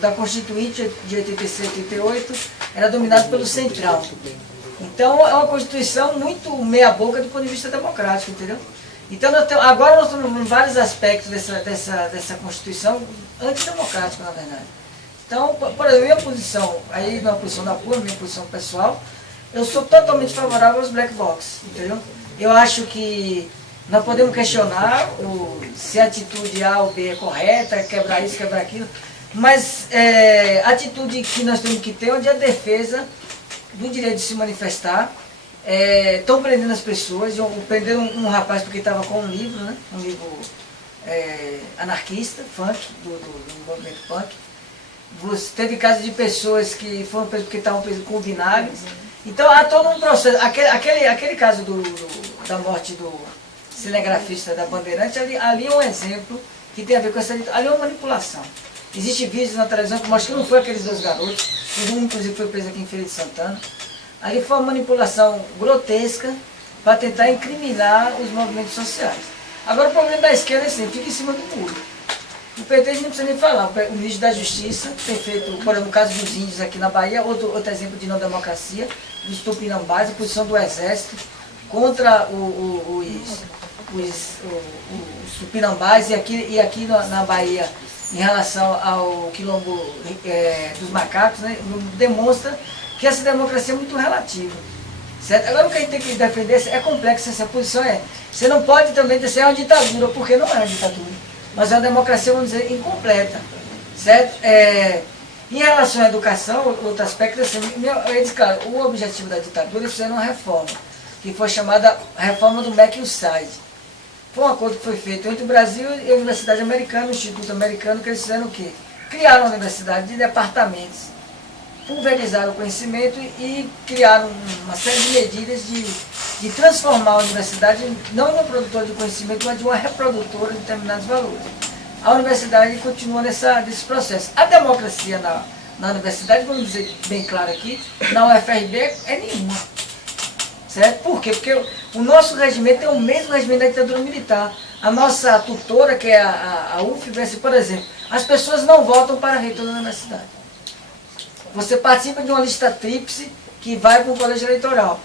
da Constituinte de 86 e 88 era dominada pelo Centrão. Então é uma Constituição muito meia-boca do ponto de vista democrático, entendeu? Então agora nós estamos vendo vários aspectos dessa Constituição antidemocrática, na verdade. Então, por exemplo, minha posição, aí na posição da PUC, minha posição pessoal, eu sou totalmente favorável aos black box, entendeu? Eu acho que nós podemos questionar se a atitude A ou B é correta, quebrar isso, quebrar aquilo, mas a atitude que nós temos que ter é a defesa do direito de se manifestar. Estão prendendo as pessoas, prenderam um rapaz porque estava com um livro, né? Um livro anarquista, funk, do movimento punk. Teve casos de pessoas que foram presas porque estavam presas com vinagre. Então há todo um processo. Aquele caso da morte do cinegrafista da Bandeirante, ali é um exemplo que tem a ver com essa. Ali é uma manipulação. Existem vídeos na televisão que mostram que não foi aqueles dois garotos, um inclusive foi preso aqui em Feira de Santana. Ali foi uma manipulação grotesca para tentar incriminar os movimentos sociais. Agora o problema da esquerda é assim, fica em cima do muro. O PT a gente não precisa nem falar, o ministro da Justiça tem feito, por exemplo, no caso dos índios aqui na Bahia, outro exemplo de não democracia, dos tupinambás, a posição do Exército contra os tupinambás e aqui na Bahia, em relação ao quilombo dos macacos, né, demonstra que essa democracia é muito relativa. Certo? Agora o que a gente tem que defender é complexo, essa posição você não pode também dizer uma ditadura, porque não é uma ditadura. Mas é uma democracia, vamos dizer, incompleta, certo? Em relação à educação, outro aspecto, assim, claro, o objetivo da ditadura é fazer uma reforma, que foi chamada reforma do McIntyre. Foi um acordo que foi feito entre o Brasil e a Universidade Americana, o Instituto Americano, que eles fizeram o quê? Criaram uma universidade de departamentos, pulverizaram o conhecimento e criaram uma série de medidas de transformar a universidade não em uma produtora de conhecimento, mas de uma reprodutora de determinados valores. A universidade continua nesse processo. A democracia na universidade, vamos dizer bem claro aqui, na UFRB é nenhuma. Certo? Por quê? Porque o nosso regimento é o mesmo regimento da ditadura militar. A nossa tutora, que é a UFBS, por exemplo, as pessoas não votam para reitor da universidade. Você participa de uma lista tríplice que vai para o colégio eleitoral.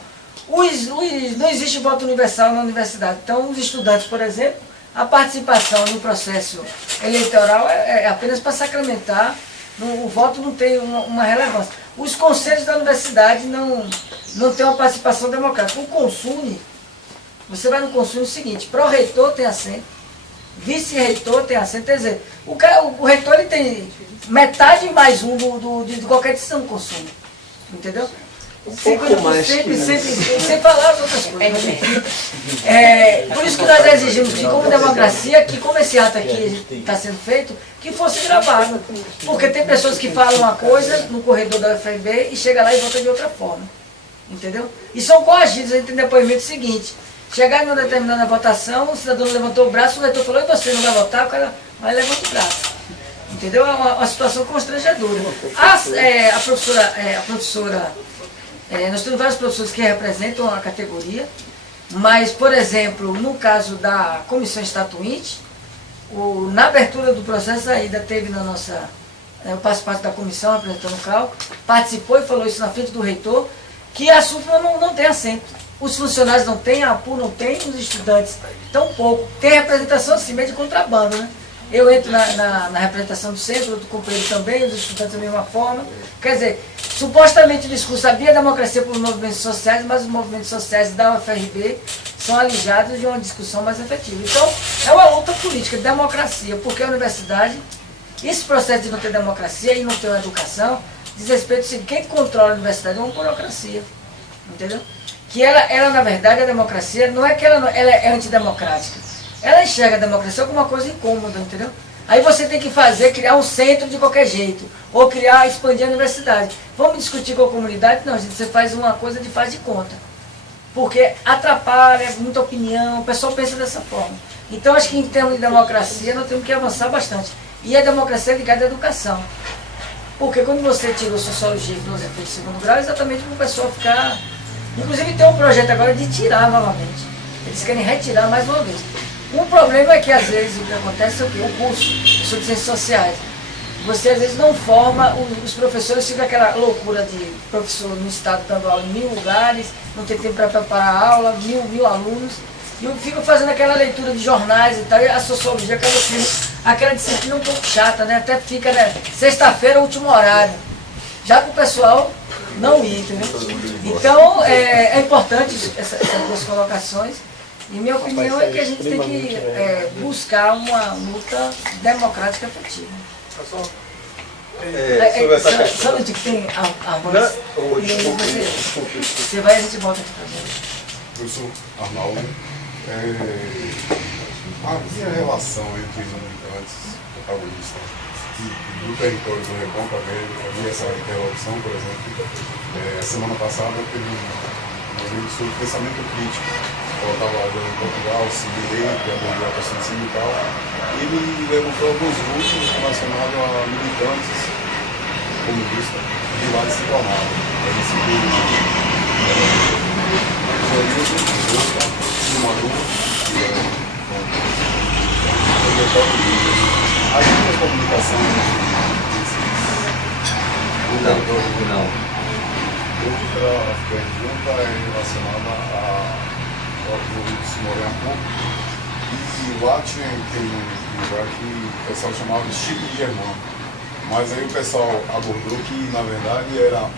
Não existe voto universal na universidade. Então, os estudantes, por exemplo, a participação no processo eleitoral é apenas para sacramentar, o voto não tem uma relevância. Os conselhos da universidade não têm uma participação democrática. O Consune, você vai no Consune o seguinte, pró-reitor tem assento, vice-reitor tem assento, quer dizer, o reitor ele tem metade mais um de qualquer decisão do Consune, entendeu? Sem falar as outras coisas. Por isso que nós exigimos que, como democracia, que como esse ato aqui está sendo feito, que fosse gravado. Porque tem pessoas que falam uma coisa no corredor da UFRB e chega lá e vota de outra forma. Entendeu? E são coagidos. A gente tem depoimento seguinte. Chegar em uma determinada votação, o cidadão levantou o braço, o reitor falou, e você não vai votar? O cara vai levantar o braço. Entendeu? É uma situação constrangedora. A professora nós temos vários professores que representam a categoria Mas, por exemplo, no caso da comissão estatuinte, na abertura do processo ainda teve na nossa... Eu faço parte da comissão, apresentando o cálculo, participou e falou isso na frente do reitor, que a SUFMA não tem assento. Os funcionários não têm, a APU não tem, os estudantes tão pouco. Tem representação sim, meio de contrabando, né? Eu entro na representação do centro, outro companheiro também, os estudantes da mesma forma. Quer dizer, supostamente o discurso havia democracia por movimentos sociais, mas os movimentos sociais da UFRB são alijados de uma discussão mais efetiva. Então, é uma luta política, democracia, porque a universidade, esse processo de não ter democracia e não ter uma educação, diz respeito a quem controla a universidade é uma burocracia, entendeu? Que ela na verdade, a democracia, não é que ela é antidemocrática. Ela enxerga a democracia como uma coisa incômoda, entendeu? Aí você tem que criar um centro de qualquer jeito, ou expandir a universidade. Vamos discutir com a comunidade? Não, gente, você faz uma coisa de faz de conta. Porque atrapalha, muita opinião, o pessoal pensa dessa forma. Então acho que em termos de democracia nós temos que avançar bastante. E a democracia é ligada à educação. Porque quando você tirou sociologia e filosofia de segundo grau, é exatamente para o pessoal ficar... Inclusive tem um projeto agora de tirar novamente. Eles querem retirar mais uma vez. Um problema é que às vezes o que acontece é o quê? O curso sobre ciências sociais. Você às vezes não forma, os professores ficam aquela loucura de professor no estado dando aula em 1000 lugares, não tem tempo para preparar a aula, mil alunos, e ficam fazendo aquela leitura de jornais e tal, e a sociologia acaba sendo aquela disciplina um pouco chata, né? Até fica, né? Sexta-feira, último horário. Já para o pessoal não ir, entendeu? Então é importante essas duas colocações. E minha opinião é que a gente tem que buscar uma luta democrática efetiva. Sobre essa questão... Sabe onde que tem a voz? Você vai e a gente volta aqui pra gente. Professor Arnaldo, a minha relação entre os militantes protagonistas do território do Recôncavo, havia essa interrupção, por exemplo, a semana passada teve um evento sobre pensamento crítico. Eu estava em Portugal, segui direito, abordei a questão sindical, e ele levantou alguns grupos relacionados a militantes comunistas de lá de se tornar. Ele se a linha comunicação não. Outra pergunta é relacionada ao que eu disse morar um pouco. E lá tem um lugar que o pessoal chamava de Chico de Germano. Mas aí o pessoal abordou que na verdade era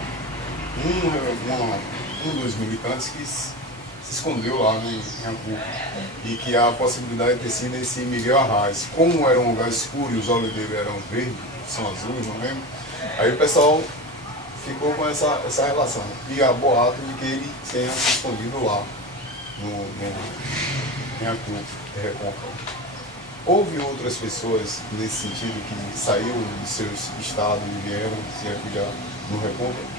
um dos militantes que se escondeu lá em Ancu, e que a possibilidade de ter sido esse Miguel Arraes. Como era um lugar escuro e os olhos dele eram verdes, são azuis, não lembro, aí o pessoal ficou com essa relação. E a boato de que ele tenha se escondido lá em Ancu, Recôncavo. Houve outras pessoas nesse sentido que saíram de seus estados e vieram se refugiar no Recôncavo?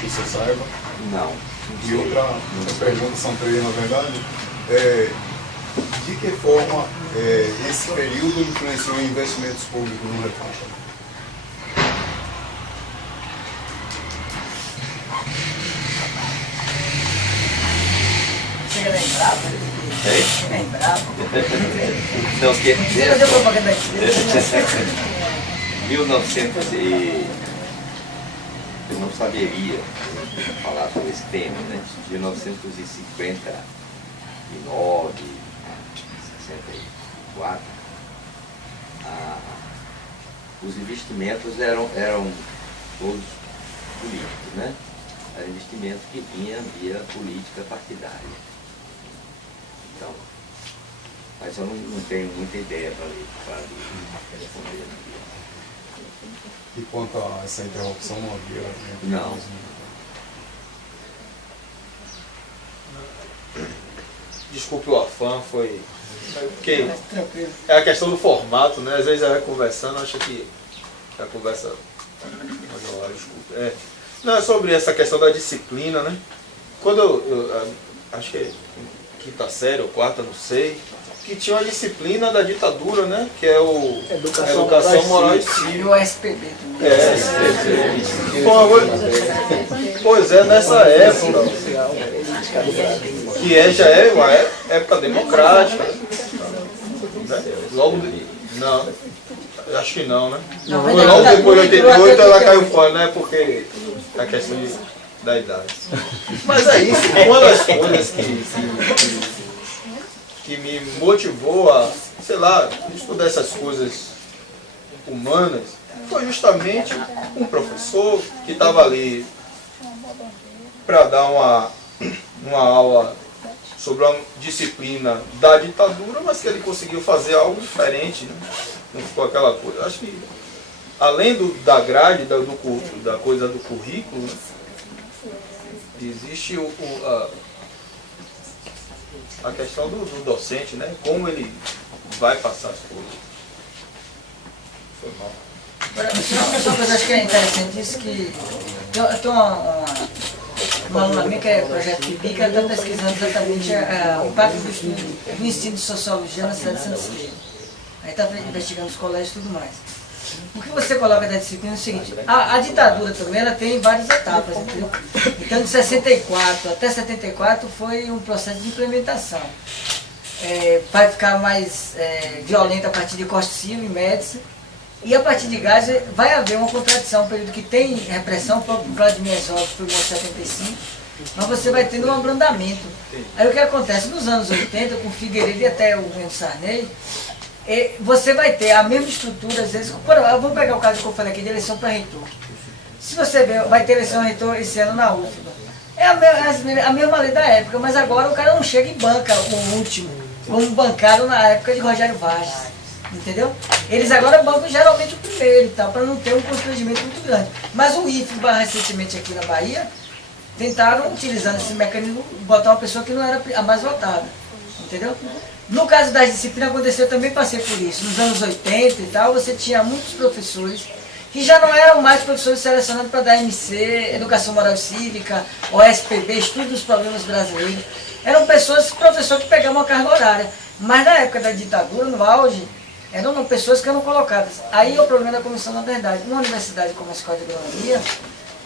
Que o senhor saiba? Não. E outra pergunta, são três na verdade, de que forma esse período influenciou em investimentos públicos no Recôncavo? Chega bem bravo, né? Bem bravo. Não, que Fazer propaganda aqui. 1900 e... Eu não saberia falar sobre esse tema, né? De 1959, 64, os investimentos eram todos políticos, né? Era investimento que vinha via política partidária. Então, mas eu não tenho muita ideia para responder. E quanto a essa interrupção, não havia... Não. Desculpe o afã, foi porque é a questão do formato, né? Às vezes ela vai conversando, acha que a conversa... Não, é sobre essa questão da disciplina, né? Quando eu acho que é quinta série ou quarta, não sei, que tinha uma disciplina da ditadura, né? Que é o Educação Moral e Cívica. E o SPB também. Pois é, nessa época. que já é uma época democrática. Né? Logo não, acho que não, né? Não, Foi logo depois de 88 ela caiu fora, né? Porque a questão da idade. Mas é isso, uma das coisas que me motivou a, sei lá, estudar essas coisas humanas foi justamente um professor que estava ali para dar uma aula sobre uma disciplina da ditadura, mas que ele conseguiu fazer algo diferente, né? Não ficou aquela coisa. Acho que além da grade, da coisa do currículo, né? Existe a questão do docente, né? Como ele vai passar as coisas. Foi mal. Agora, só uma coisa que eu acho que é interessante, isso que tem uma aluna minha que é projeto PIB, que ela está pesquisando exatamente o impacto do ensino de sociologia na cidade de Santos Estevam. Aí está investigando os colégios e tudo mais. O que você coloca da disciplina é o seguinte, a ditadura também ela tem várias etapas, entendeu? Então de 64 até 74 foi um processo de implementação. Vai ficar mais violento a partir de Costa Silva e Médici. E a partir de Gás vai haver uma contradição, um período que tem repressão, o próprio Vladimir Herzog foi em 75, mas você vai tendo um abrandamento. Aí o que acontece? Nos anos 80, com Figueiredo e até o governo Sarney, você vai ter a mesma estrutura, às vezes, vamos pegar o caso que eu falei aqui de eleição para reitor. Se você ver, vai ter eleição reitor esse ano na UFBA. É a mesma lei da época, mas agora o cara não chega e banca o último, como bancaram na época de Rogério Vaz. Entendeu? Eles agora bancam geralmente o primeiro e tal, para não ter um constrangimento muito grande. Mas o IFBA, recentemente aqui na Bahia, tentaram, utilizando esse mecanismo, botar uma pessoa que não era a mais votada. Entendeu? No caso das disciplinas aconteceu, eu também passei por isso. Nos anos 80 e tal, você tinha muitos professores que já não eram mais professores selecionados para dar MC, Educação Moral e Cívica, OSPB, Estudo dos Problemas Brasileiros. Eram professores que pegavam uma carga horária. Mas na época da ditadura, no auge, eram pessoas que eram colocadas. Aí é o problema da comissão da verdade. Numa universidade como a Escola de Agronomia,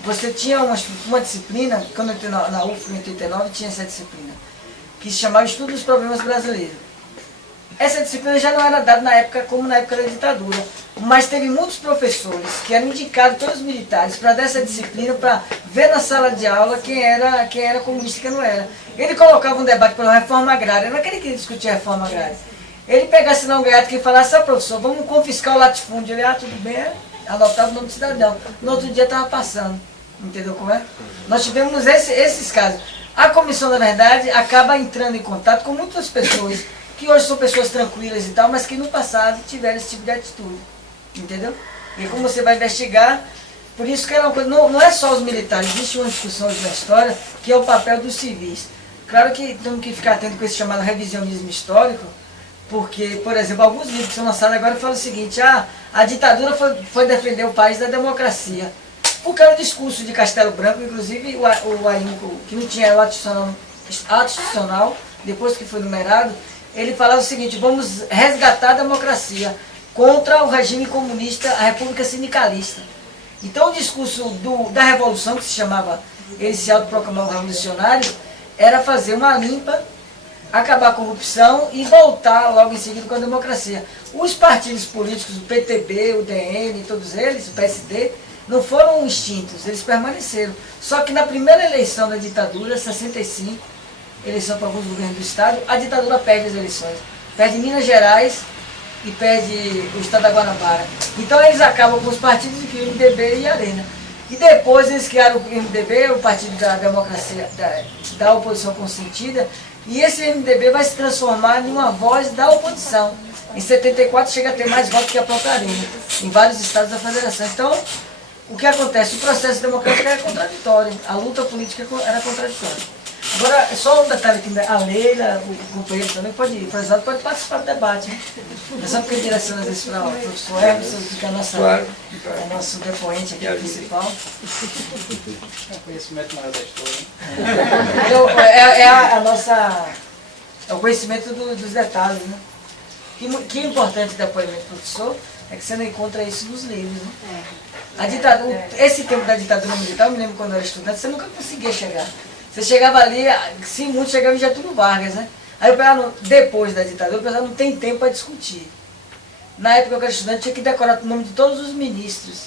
você tinha uma disciplina, quando eu entrei na UFRA em 89, tinha essa disciplina, que se chamava Estudo dos Problemas Brasileiros. Essa disciplina já não era dada na época como na época da ditadura, mas teve muitos professores que eram indicados pelos militares para dar essa disciplina, para ver na sala de aula quem era comunista e quem não era. Ele colocava um debate pela reforma agrária, não é que ele queria discutir a reforma agrária. Ele pegasse não ganhado que falasse, professor, vamos confiscar o latifúndio. Ele, tudo bem, anotava o nome do cidadão. No outro dia estava passando. Entendeu como é? Nós tivemos esses casos. A comissão, na verdade, acaba entrando em contato com muitas pessoas que hoje são pessoas tranquilas e tal, mas que no passado tiveram esse tipo de atitude. Entendeu? E como você vai investigar, por isso que era uma coisa, não é só os militares, existe uma discussão hoje na história que é o papel dos civis. Claro que temos que ficar atento com esse chamado revisionismo histórico, porque, por exemplo, alguns livros que são lançados agora falam o seguinte, a ditadura foi defender o país da democracia. Porque era o discurso de Castelo Branco, inclusive o Aínco, que não tinha ato institucional, depois que foi numerado, ele falava o seguinte, vamos resgatar a democracia contra o regime comunista, a república sindicalista. Então o discurso da revolução, que se chamava, eles se autoproclamavam revolucionários, era fazer uma limpa, acabar a corrupção e voltar logo em seguida com a democracia. Os partidos políticos, o PTB, o DN, todos eles, o PSD, não foram extintos, eles permaneceram. Só que na primeira eleição da ditadura, 65, eleição para alguns governos do Estado, a ditadura perde as eleições. Perde Minas Gerais e perde o Estado da Guanabara. Então eles acabam com os partidos que o MDB e a Arena. E depois eles criaram o MDB, o Partido da Democracia, da Oposição Consentida, e esse MDB vai se transformar em uma voz da oposição. Em 74 chega a ter mais votos que a própria Arena, em vários estados da federação. Então, o que acontece? O processo democrático era contraditório, a luta política era contraditória. Agora, só um detalhe aqui, a Leila, o companheiro também pode participar do debate. Né? É só porque direciona às vezes para o professor Everson, que é o nosso depoente aqui principal. É o conhecimento maior da história. Então, é o conhecimento dos detalhes. Né? Que é importante do depoimento do professor é que você não encontra isso nos livros. Né? A ditadura, esse tempo da ditadura militar, eu me lembro quando eu era estudante, você nunca conseguia chegar. Você chegava ali, se muito, chegava em Getúlio Vargas, né? Aí eu pensava, depois da ditadura, eu pensava, não tem tempo para discutir. Na época que eu era estudante, eu tinha que decorar o nome de todos os ministros.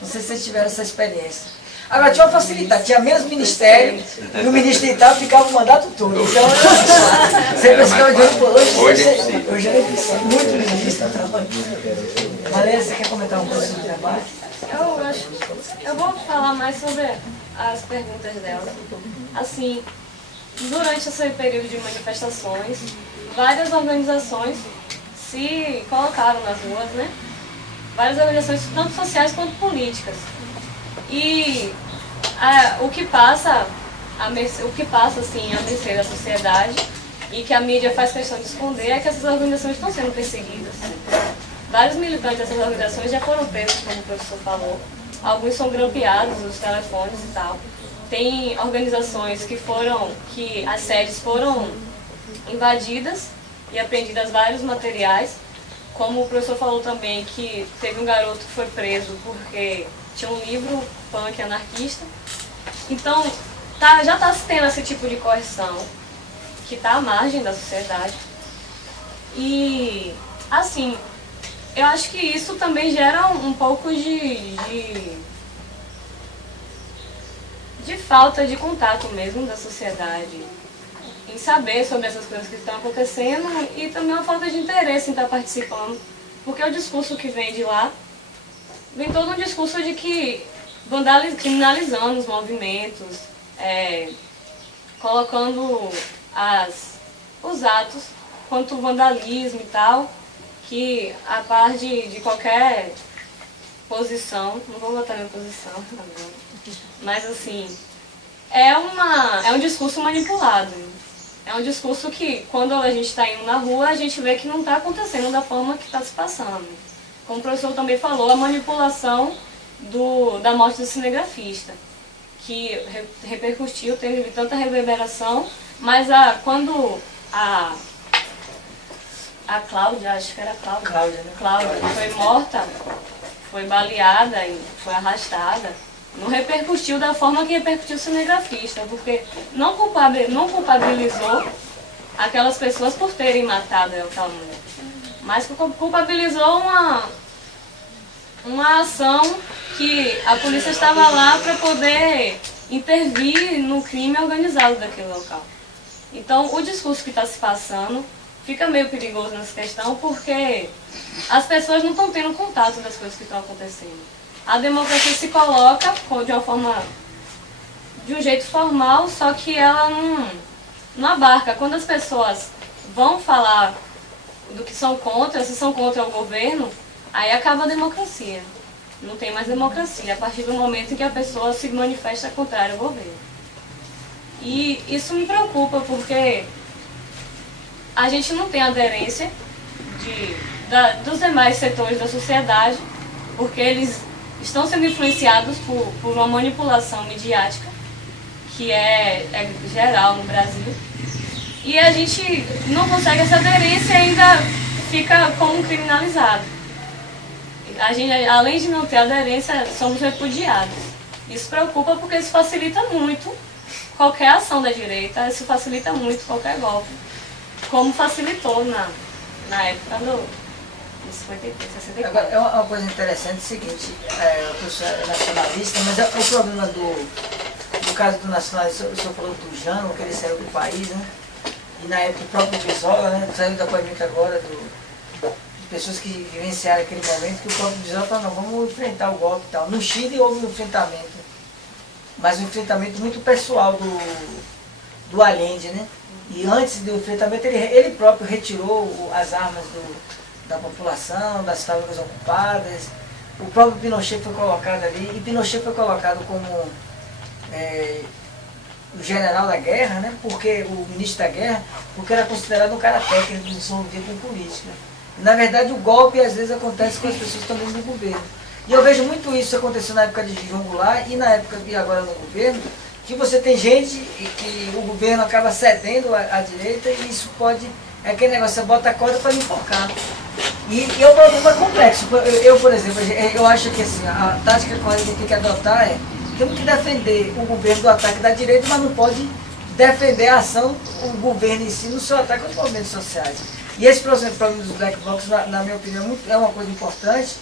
Não sei se vocês tiveram essa experiência. Agora tinha uma facilidade, tinha menos ministério, e o ministro de tal ficava o mandato todo. Então, você ficava de olho por hoje. Hoje é muito ministro. Valéria, você quer comentar uma coisa sobre o trabalho? Eu vou falar mais sobre as perguntas dela. Assim, durante esse período de manifestações, várias organizações se colocaram nas ruas, né? Várias organizações, tanto sociais quanto políticas. E o que passa assim, a mercê da sociedade e que a mídia faz questão de esconder é que essas organizações estão sendo perseguidas. Vários militantes dessas organizações já foram presos, como o professor falou. Alguns são grampeados nos telefones e tal. Tem organizações que as sedes foram invadidas e apreendidas vários materiais. Como o professor falou também, que teve um garoto que foi preso porque tinha um livro punk anarquista. Então, já está se tendo esse tipo de coerção, que está à margem da sociedade. E, assim, eu acho que isso também gera um pouco de falta de contato mesmo da sociedade em saber sobre essas coisas que estão acontecendo e também uma falta de interesse em estar participando, porque o discurso que vem de lá vem todo um discurso de que criminalizando os movimentos, colocando os atos quanto o vandalismo e tal, que a par de qualquer posição, não vou botar minha posição agora, mas assim, é um discurso manipulado. É um discurso que, quando a gente está indo na rua, a gente vê que não está acontecendo da forma que está se passando. Como o professor também falou, a manipulação da morte do cinegrafista, que repercutiu, teve tanta reverberação, mas quando a Cláudia, acho que era a Cláudia, né? Cláudia foi morta, foi baleada e foi arrastada, não repercutiu da forma que repercutiu o cinegrafista, porque não culpabilizou aquelas pessoas por terem matado aquela mulher, mas culpabilizou uma ação que a polícia estava lá para poder intervir no crime organizado daquele local. Então, o discurso que está se passando fica meio perigoso nessa questão, porque as pessoas não estão tendo contato das coisas que estão acontecendo. A democracia se coloca de um jeito formal, só que ela não abarca. Quando as pessoas vão falar do que são contra, se são contra o governo, aí acaba a democracia. Não tem mais democracia, a partir do momento em que a pessoa se manifesta contrária ao governo. E isso me preocupa, porque a gente não tem aderência dos demais setores da sociedade, porque eles estão sendo influenciados por uma manipulação midiática, que é geral no Brasil. E a gente não consegue essa aderência e ainda fica como criminalizado. A gente, além de não ter aderência, somos repudiados. Isso preocupa porque isso facilita muito qualquer ação da direita, isso facilita muito qualquer golpe, como facilitou na época do 53, 64. Agora, é uma coisa interessante, é o seguinte, o professor é nacionalista, mas o problema do caso do nacionalista, o senhor falou do Jano, que ele saiu do país, né? E na época o próprio Brizola, né, saiu da depoimento agora de pessoas que vivenciaram aquele momento, que o próprio Brizola falou, não, vamos enfrentar o golpe e tal. No Chile houve um enfrentamento, mas um enfrentamento muito pessoal do Allende, né? E antes do enfrentamento ele próprio retirou as armas da população, das fábricas ocupadas. O próprio Pinochet foi colocado ali, e Pinochet foi colocado como o general da guerra, né? Porque o ministro da guerra, porque era considerado um cara técnico, desenvolvido com política. E, na verdade, o golpe às vezes acontece com as pessoas também no governo. E eu vejo muito isso acontecer na época de João Goulart e na época e agora no governo, que você tem gente que o governo acaba cedendo à direita, e isso pode, é aquele negócio, você bota a corda para enfocar. E é um problema complexo. Eu, por exemplo, eu acho que assim, a tática correta que tem que adotar é temos que defender o governo do ataque da direita, mas não pode defender a ação, o governo em si, no seu ataque aos movimentos sociais. E esse problema dos black blocs, na minha opinião, é uma coisa importante.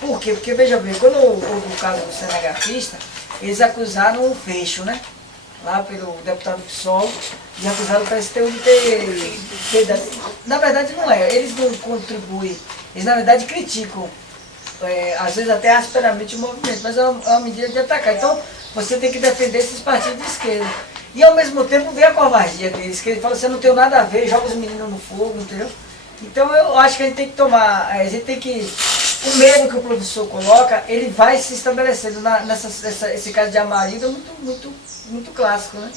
Por quê? Porque, veja bem, quando houve o caso do cinegrafista, eles acusaram o Freixo, né? Lá pelo deputado PSOL, e acusaram o PSTU de ter... Na verdade não é, eles não contribuem, eles na verdade criticam, às vezes até asperamente o movimento, mas é uma medida de atacar. Então você tem que defender esses partidos de esquerda. E ao mesmo tempo ver a covardia deles, que ele fala assim, eu não tenho nada a ver, joga os meninos no fogo, entendeu? Então eu acho que a gente tem que tomar, a gente tem que... O medo que o professor coloca, ele vai se estabelecendo esse caso de Amarildo é muito clássico, né?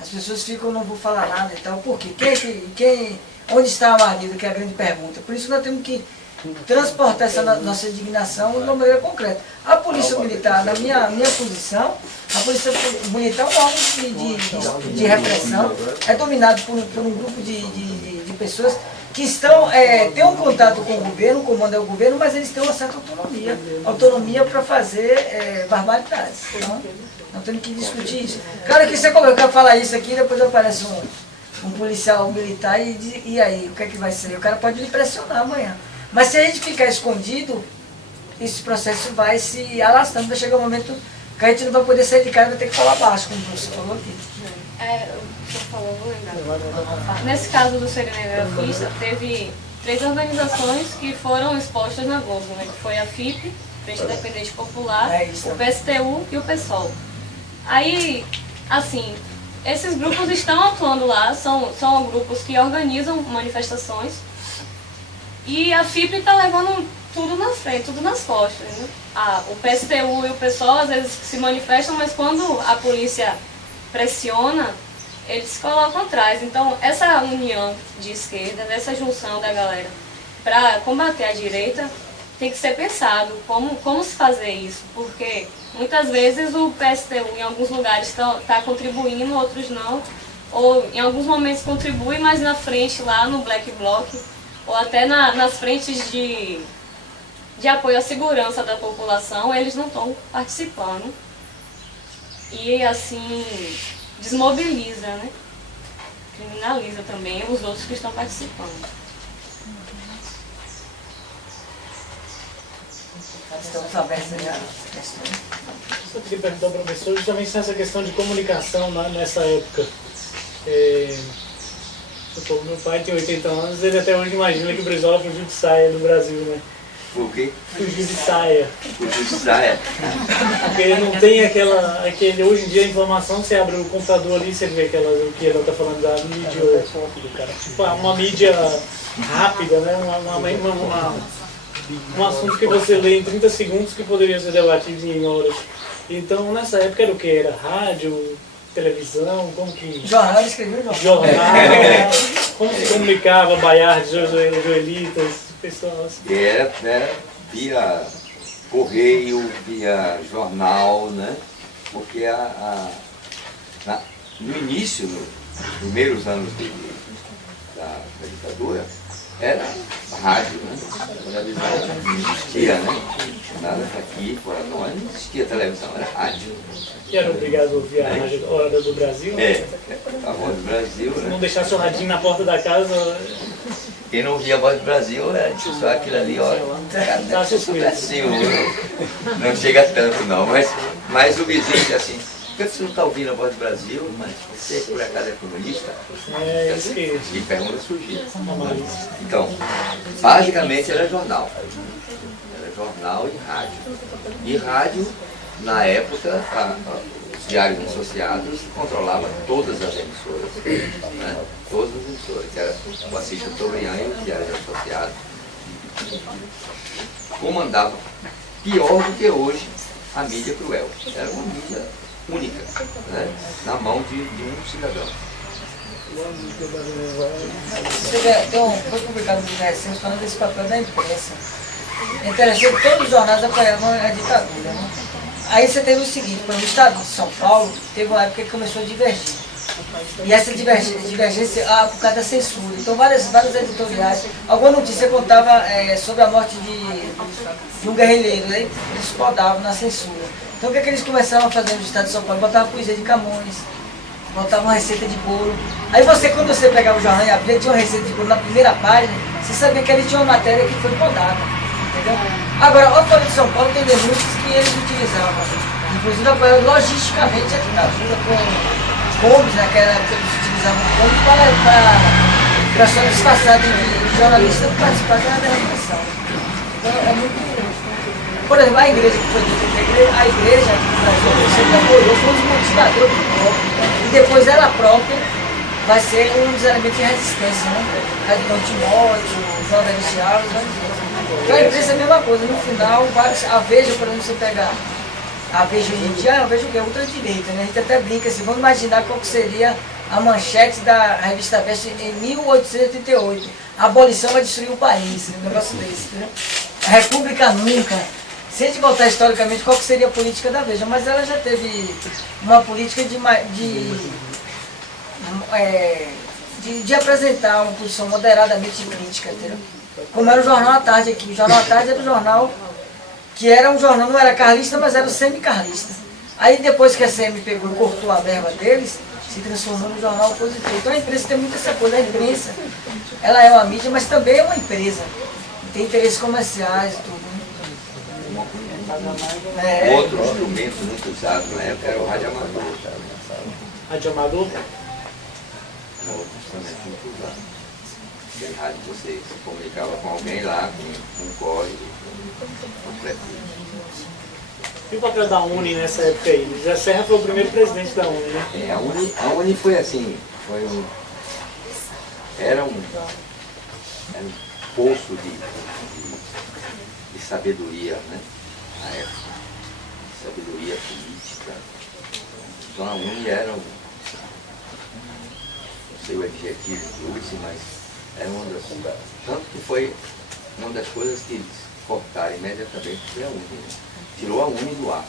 As pessoas ficam, não vou falar nada e tal, por quê? Onde está Amarildo, que é a grande pergunta. Por isso nós temos que transportar essa nossa indignação de uma maneira concreta. A polícia militar, na minha posição, a polícia militar é um órgão de repressão, é dominado por um grupo de pessoas que têm um contato com o governo, o comando é o governo, mas eles têm uma certa autonomia para fazer barbaridades. Então, nós temos que discutir isso. Claro que você coloca falar isso aqui, depois aparece um policial militar e aí, o que é que vai ser? O cara pode lhe pressionar amanhã. Mas se a gente ficar escondido, esse processo vai se alastrando, vai chegar um momento que a gente não vai poder sair de casa, vai ter que falar baixo, como você falou aqui. Nesse caso do cinegrafista, teve 3 organizações que foram expostas na Globo, né? Que foi a FIP, Frente Independente Popular, o PSTU e o PSOL. Aí, assim, esses grupos estão atuando lá, são grupos que organizam manifestações, e a FIP está levando tudo na frente, tudo nas costas, né? O PSTU e o PSOL às vezes se manifestam, mas quando a polícia pressiona, eles se colocam atrás. Então, essa união de esquerda, essa junção da galera para combater a direita, tem que ser pensado como se fazer isso, porque muitas vezes o PSTU em alguns lugares está contribuindo, outros não, ou em alguns momentos contribui, mas na frente lá no Black Bloc, ou até nas frentes de apoio à segurança da população, eles não estão participando. E assim, desmobiliza, né? Criminaliza também os outros que estão participando. Estamos abertos aí a questões. Eu queria perguntar ao professor justamente nessa questão de comunicação nessa época. Meu pai tem 80 anos, ele até hoje imagina que o Brizola fugiu de saia do Brasil, né? Por quê? Fugiu de saia. Fugiu de saia. Porque não tem aquele... Hoje em dia a informação, você abre o computador ali, você vê o que ela está falando da mídia, tipo, uma mídia rápida, né? Um assunto que você lê em 30 segundos que poderia ser debatido em horas. Então, nessa época era o que? Era rádio, televisão, como que... Jornal, escreveu jornal. Como se comunicava, Baiardes, Joelitas, pessoal assim. Era via correio, via jornal, né? Porque no início, nos primeiros anos da ditadura, era rádio, né? Televisão não existia, né? Nada aqui, fora nós, não existia televisão, era rádio. E era obrigado a ouvir a rádio Hora do Brasil? A Voz do Brasil, Se né? não deixasse o radinho na porta da casa... Quem não ouvia a Voz do Brasil era só aquilo ali, ó. Cara, super assim, não chega tanto não, mas o vizinho diz assim, por que você não está ouvindo a Voz do Brasil, mas você por acaso é comunista? Isso que... E pergunta surgia. Então, basicamente era jornal. Era jornal e rádio. E rádio, na época, os diários associados controlavam todas as emissoras. Né? Todas as emissoras, que era o Assis Chateaubriand e os diários associados. Comandava pior do que hoje a mídia cruel. Era uma mídia única, né? Na mão de um cidadão. Foi publicado no recente falando desse papel da imprensa. É interessante que todos os jornais apoiavam a ditadura, né? Aí você teve o seguinte, o Estado de São Paulo teve uma época que começou a divergir. E essa divergência por causa da censura. Então várias editoriais, alguma notícia contava sobre a morte de um guerrilheiro, né? Eles podavam na censura. Então o que, é que eles começaram a fazer no estado de São Paulo? Botavam poesia de Camões, botavam uma receita de bolo. Aí quando você pegava o jornal e abria, tinha uma receita de bolo na primeira página, você sabia que ele tinha uma matéria que foi podada, entendeu? Agora, a Folha de São Paulo tem denúncias que eles utilizavam, inclusive apoiando logisticamente a ditadura com combis, naquela época eles utilizavam combis para só disfarçar de jornalista participar da redação. Então é muito... Por exemplo, a igreja que foi dita, a igreja aqui no Brasil, que sempre apoiou, foi um dos motivadores do golpe. E depois ela própria vai ser um dos elementos de resistência, né? Radicão Timóteo, João Velho Alves, então a imprensa é a mesma coisa. No final, a Veja, por exemplo, você pegar a Veja hoje em dia, a Veja que é ultradireita, né? A gente até brinca assim, vamos imaginar qual que seria a manchete da revista Veja em 1888. A abolição vai destruir o país, um negócio desse, né? A República nunca. Se a gente voltar historicamente, qual que seria a política da Veja? Mas ela já teve uma política de apresentar uma posição moderadamente crítica, entendeu? Como era o Jornal à Tarde aqui. O Jornal à Tarde era um jornal que era um jornal, não era carlista, mas era semi-carlista. Aí depois que a CM pegou e cortou a verba deles, se transformou no jornal opositor. Então a imprensa tem muito essa coisa. A imprensa, ela é uma mídia, mas também é uma empresa. Tem interesses comerciais e tudo. Outro instrumento muito usado na época era o radioamador. Radioamador? Era outro instrumento muito usado. Aquele rádio você se comunicava com alguém lá, com um código, com prefixo. E o papel da UNE nessa época aí? José Serra foi o primeiro presidente da UNE, né? A UNE foi assim, era um poço de sabedoria, né? Na época, sabedoria política. Então a UNE era não sei o adjetivo que use, mas era uma das coisas. Tanto que foi uma das coisas que eles cortaram imediatamente, foi a UNE. Né? Tirou a UNE do ar,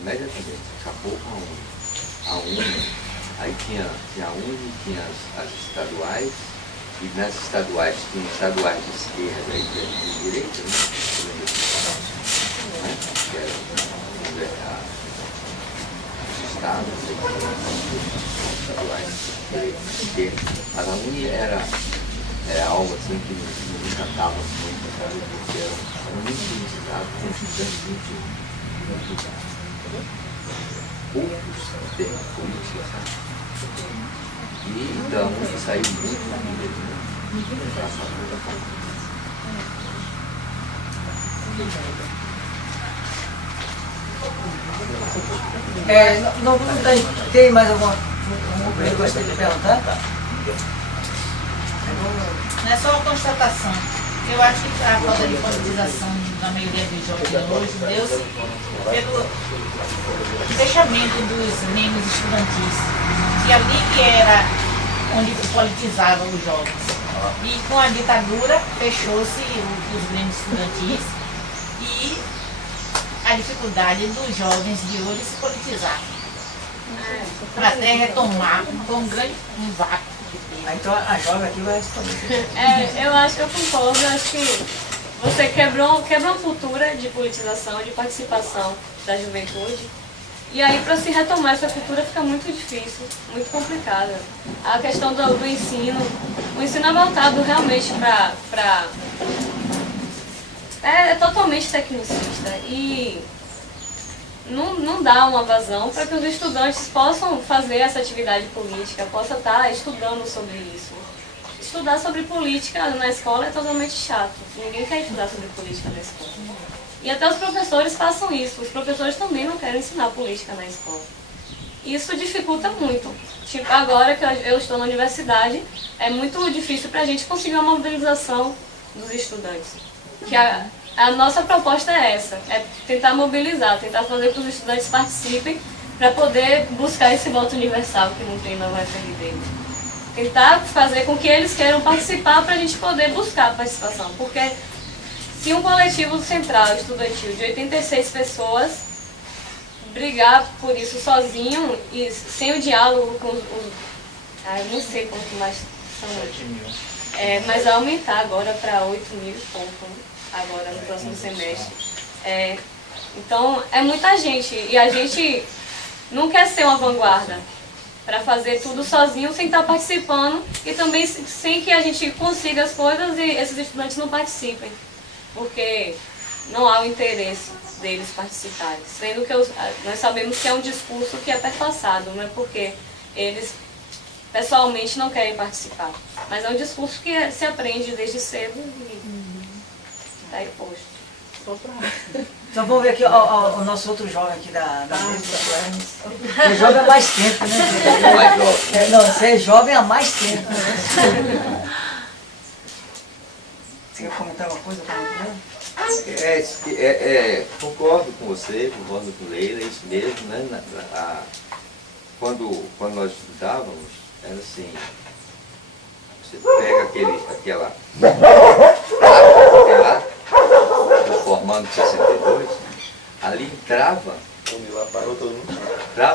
imediatamente, acabou com a UNE. Aí tinha a UNE, tinha as estaduais, e nas estaduais tinha estaduais de esquerda e de direita, né? Que era os estados, estaduais de esquerda. Mas a UNE era algo assim que nos encantava muito, sabe? Porque era muito utilizado, com estudantes muito usados. Poucos termos políticos, sabe? E da UNE saiu muito na mídia, né? Tem mais alguma coisa que gostaria de perguntar? Não é só uma constatação. Eu acho que a falta de politização na maioria dos jovens hoje deu-se pelo fechamento dos membros estudantis. E ali que era onde politizavam os jovens. E com a ditadura fechou-se os grêmios estudantis e a dificuldade dos jovens de hoje se politizar. Para até retomar com um vácuo. Então a jovem aqui vai responder. Eu acho que eu concordo. Eu acho que você quebrou uma cultura de politização, de participação da juventude. E aí, para se retomar essa cultura fica muito difícil, muito complicado. A questão do ensino, o ensino é voltado realmente para... É totalmente tecnicista e não dá uma vazão para que os estudantes possam fazer essa atividade política, possam estar estudando sobre isso. Estudar sobre política na escola é totalmente chato. Ninguém quer estudar sobre política na escola. E até os professores façam isso. Os professores também não querem ensinar política na escola. Isso dificulta muito. Tipo, agora que eu estou na universidade, é muito difícil para a gente conseguir uma mobilização dos estudantes. Que a nossa proposta é essa, é tentar mobilizar, tentar fazer com que os estudantes participem para poder buscar esse voto universal que não tem na UFRB. Tentar fazer com que eles queiram participar para a gente poder buscar a participação. Porque se um coletivo central estudantil de 86 pessoas brigar por isso sozinho e sem o diálogo com os... eu não sei quanto mais são. 7.000. Mas vai aumentar agora para 8.000 e pouco, né? Agora no próximo semestre. Então, é muita gente. E a gente não quer ser uma vanguarda para fazer tudo sozinho, sem estar participando e também sem que a gente consiga as coisas e esses estudantes não participem. Porque não há o interesse deles participarem. Sendo que nós sabemos que é um discurso que é perpassado, não é porque eles pessoalmente não querem participar. Mas é um discurso que se aprende desde cedo e está aí posto. Então vamos ver aqui o nosso outro jovem aqui da mesa. Você é jovem há mais tempo, né? Mais jovem. Não, você é jovem há mais tempo. Né? Você quer comentar alguma coisa? Concordo com você, concordo com Leila, é isso mesmo, né? Quando nós estudávamos, era assim, você pega aquela lá, formando 62, ali entrava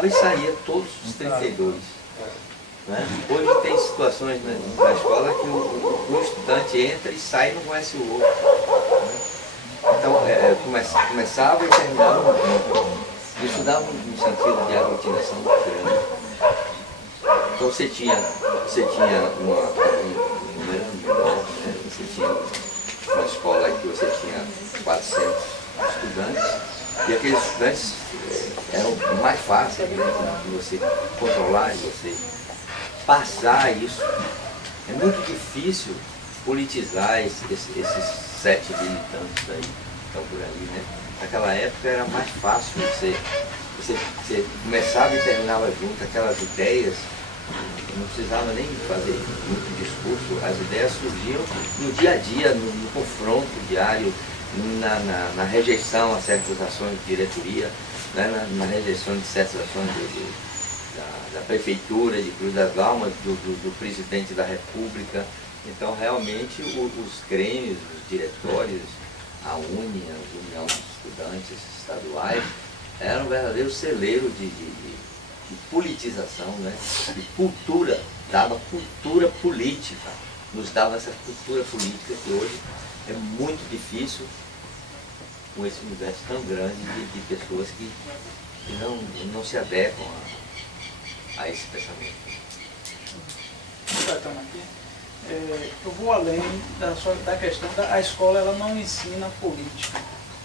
e saía todos os 32. Né? Hoje tem situações na escola que o estudante entra e sai e não conhece o outro. Né? Então, começava e terminava isso dava um sentido de aglutinação grande. Então você tinha um número menor, né? Você tinha uma escola que você tinha 400 estudantes, e aqueles estudantes eram mais fáceis de você controlar, de você passar isso. É muito difícil politizar esses 7 militantes aí que estão por aí, né? Naquela época era mais fácil, você começava e terminava junto, aquelas ideias, não precisava nem fazer muito discurso, as ideias surgiam no dia a dia, no confronto diário, na rejeição a certas ações de diretoria, né? na rejeição de certas ações da prefeitura, de Cruz das Almas, do presidente da República. Então realmente os grêmios, os diretórios, a UNE, a União dos Estudantes Estaduais, era um verdadeiro celeiro de politização, né? De cultura, dava cultura política, nos dava essa cultura política que hoje é muito difícil com esse universo tão grande de pessoas que não se adequam a esse pensamento. Completando aqui. Eu vou além da questão da escola, ela não ensina política.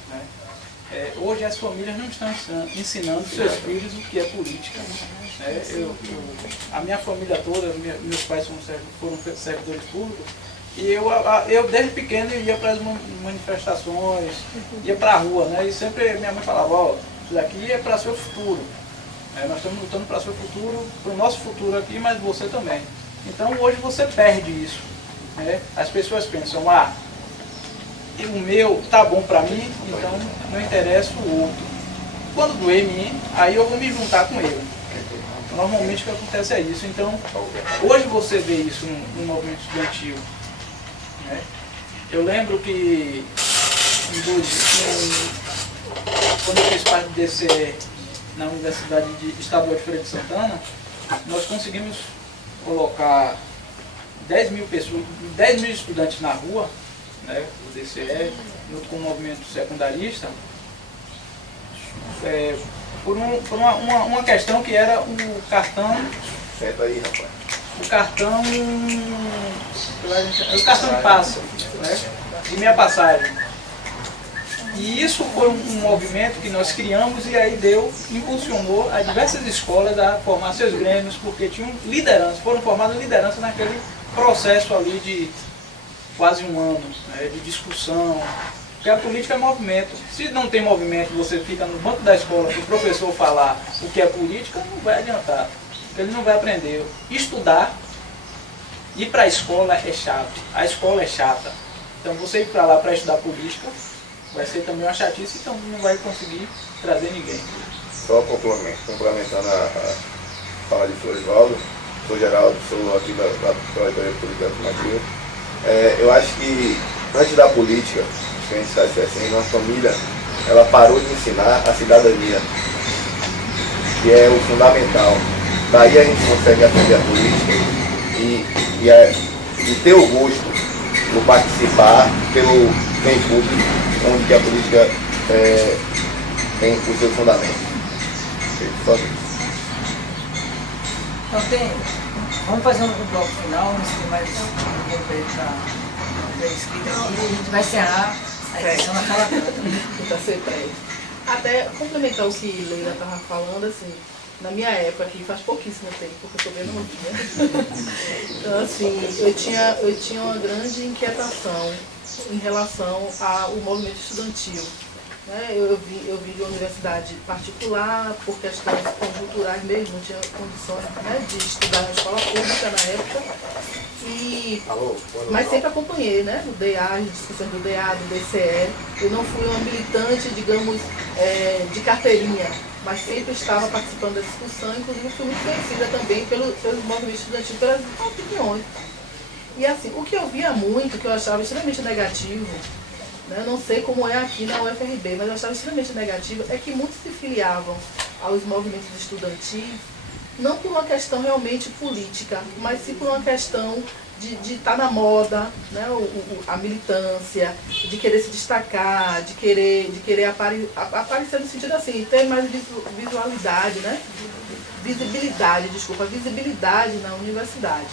Né? Hoje as famílias não estão ensinando seus filhos o que é política. Né? A minha família toda, meus pais foram servidores públicos, e eu desde pequeno ia para as manifestações, ia para a rua, né? E sempre minha mãe falava, ó, isso daqui é para seu futuro. Nós estamos lutando para seu futuro, para o nosso futuro aqui, mas você também. Então hoje você perde isso. Né? As pessoas pensam, o meu tá bom para mim, então não interessa o outro. Quando doer em mim, aí eu vou me juntar com ele. Normalmente o que acontece é isso. Então, hoje você vê isso no movimento estudantil. Né? Eu lembro que quando eu fiz parte do DCE na Universidade Estadual de Feira de Santana, nós conseguimos colocar 10 mil pessoas, 10 mil estudantes na rua, né, o DCE, junto com o movimento secundarista, por uma questão que era o cartão. Senta aí, rapaz. O cartão de passe, né, de minha passagem. E isso foi um movimento que nós criamos e aí impulsionou a diversas escolas a formar seus grêmios, porque tinham liderança, foram formadas lideranças naquele processo ali de quase um ano, né, de discussão. Porque a política é movimento. Se não tem movimento, você fica no banco da escola para o professor falar o que é política, não vai adiantar. Porque ele não vai aprender. Estudar, ir para a escola é chato. A escola é chata. Então você ir para lá para estudar política vai ser também uma chatice, então não vai conseguir trazer ninguém. Só complementando a fala de Florivaldo, sou Geraldo, sou aqui da Projetoria Política Alternativa. Eu acho que antes da política, a gente sabe assim, nossa família ela parou de ensinar a cidadania, que é o fundamental. Daí a gente consegue aprender a política e ter o gosto por participar pelo bem público, onde que a política tem o seu fundamento. Só isso. Então vamos fazer um bloco final, se tem mais alguém para escrita aqui, e a gente vai encerrar a edição na Fala Canta. Até complementar o que Leila estava falando, assim, na minha época, que faz pouquíssimo tempo, porque eu estou bem novinha. Então, assim, eu tinha uma grande inquietação em relação ao movimento estudantil. Né? Eu vim de uma universidade particular, por questões conjunturais mesmo, não tinha condições, né, de estudar na escola pública na época. Mas sempre acompanhei, né, o DA, as discussões do DA, do DCE. Eu não fui uma militante, digamos, de carteirinha, mas sempre estava participando da discussão, inclusive fui muito conhecida também pelos movimentos estudantis, pelas opiniões. E assim, o que eu via muito, que eu achava extremamente negativo, né, eu não sei como é aqui na UFRB, mas eu achava extremamente negativo, é que muitos se filiavam aos movimentos estudantis, não por uma questão realmente política, mas sim por uma questão de estar na moda, né, a militância, de querer se destacar, de querer aparecer no sentido assim, ter mais visibilidade na universidade.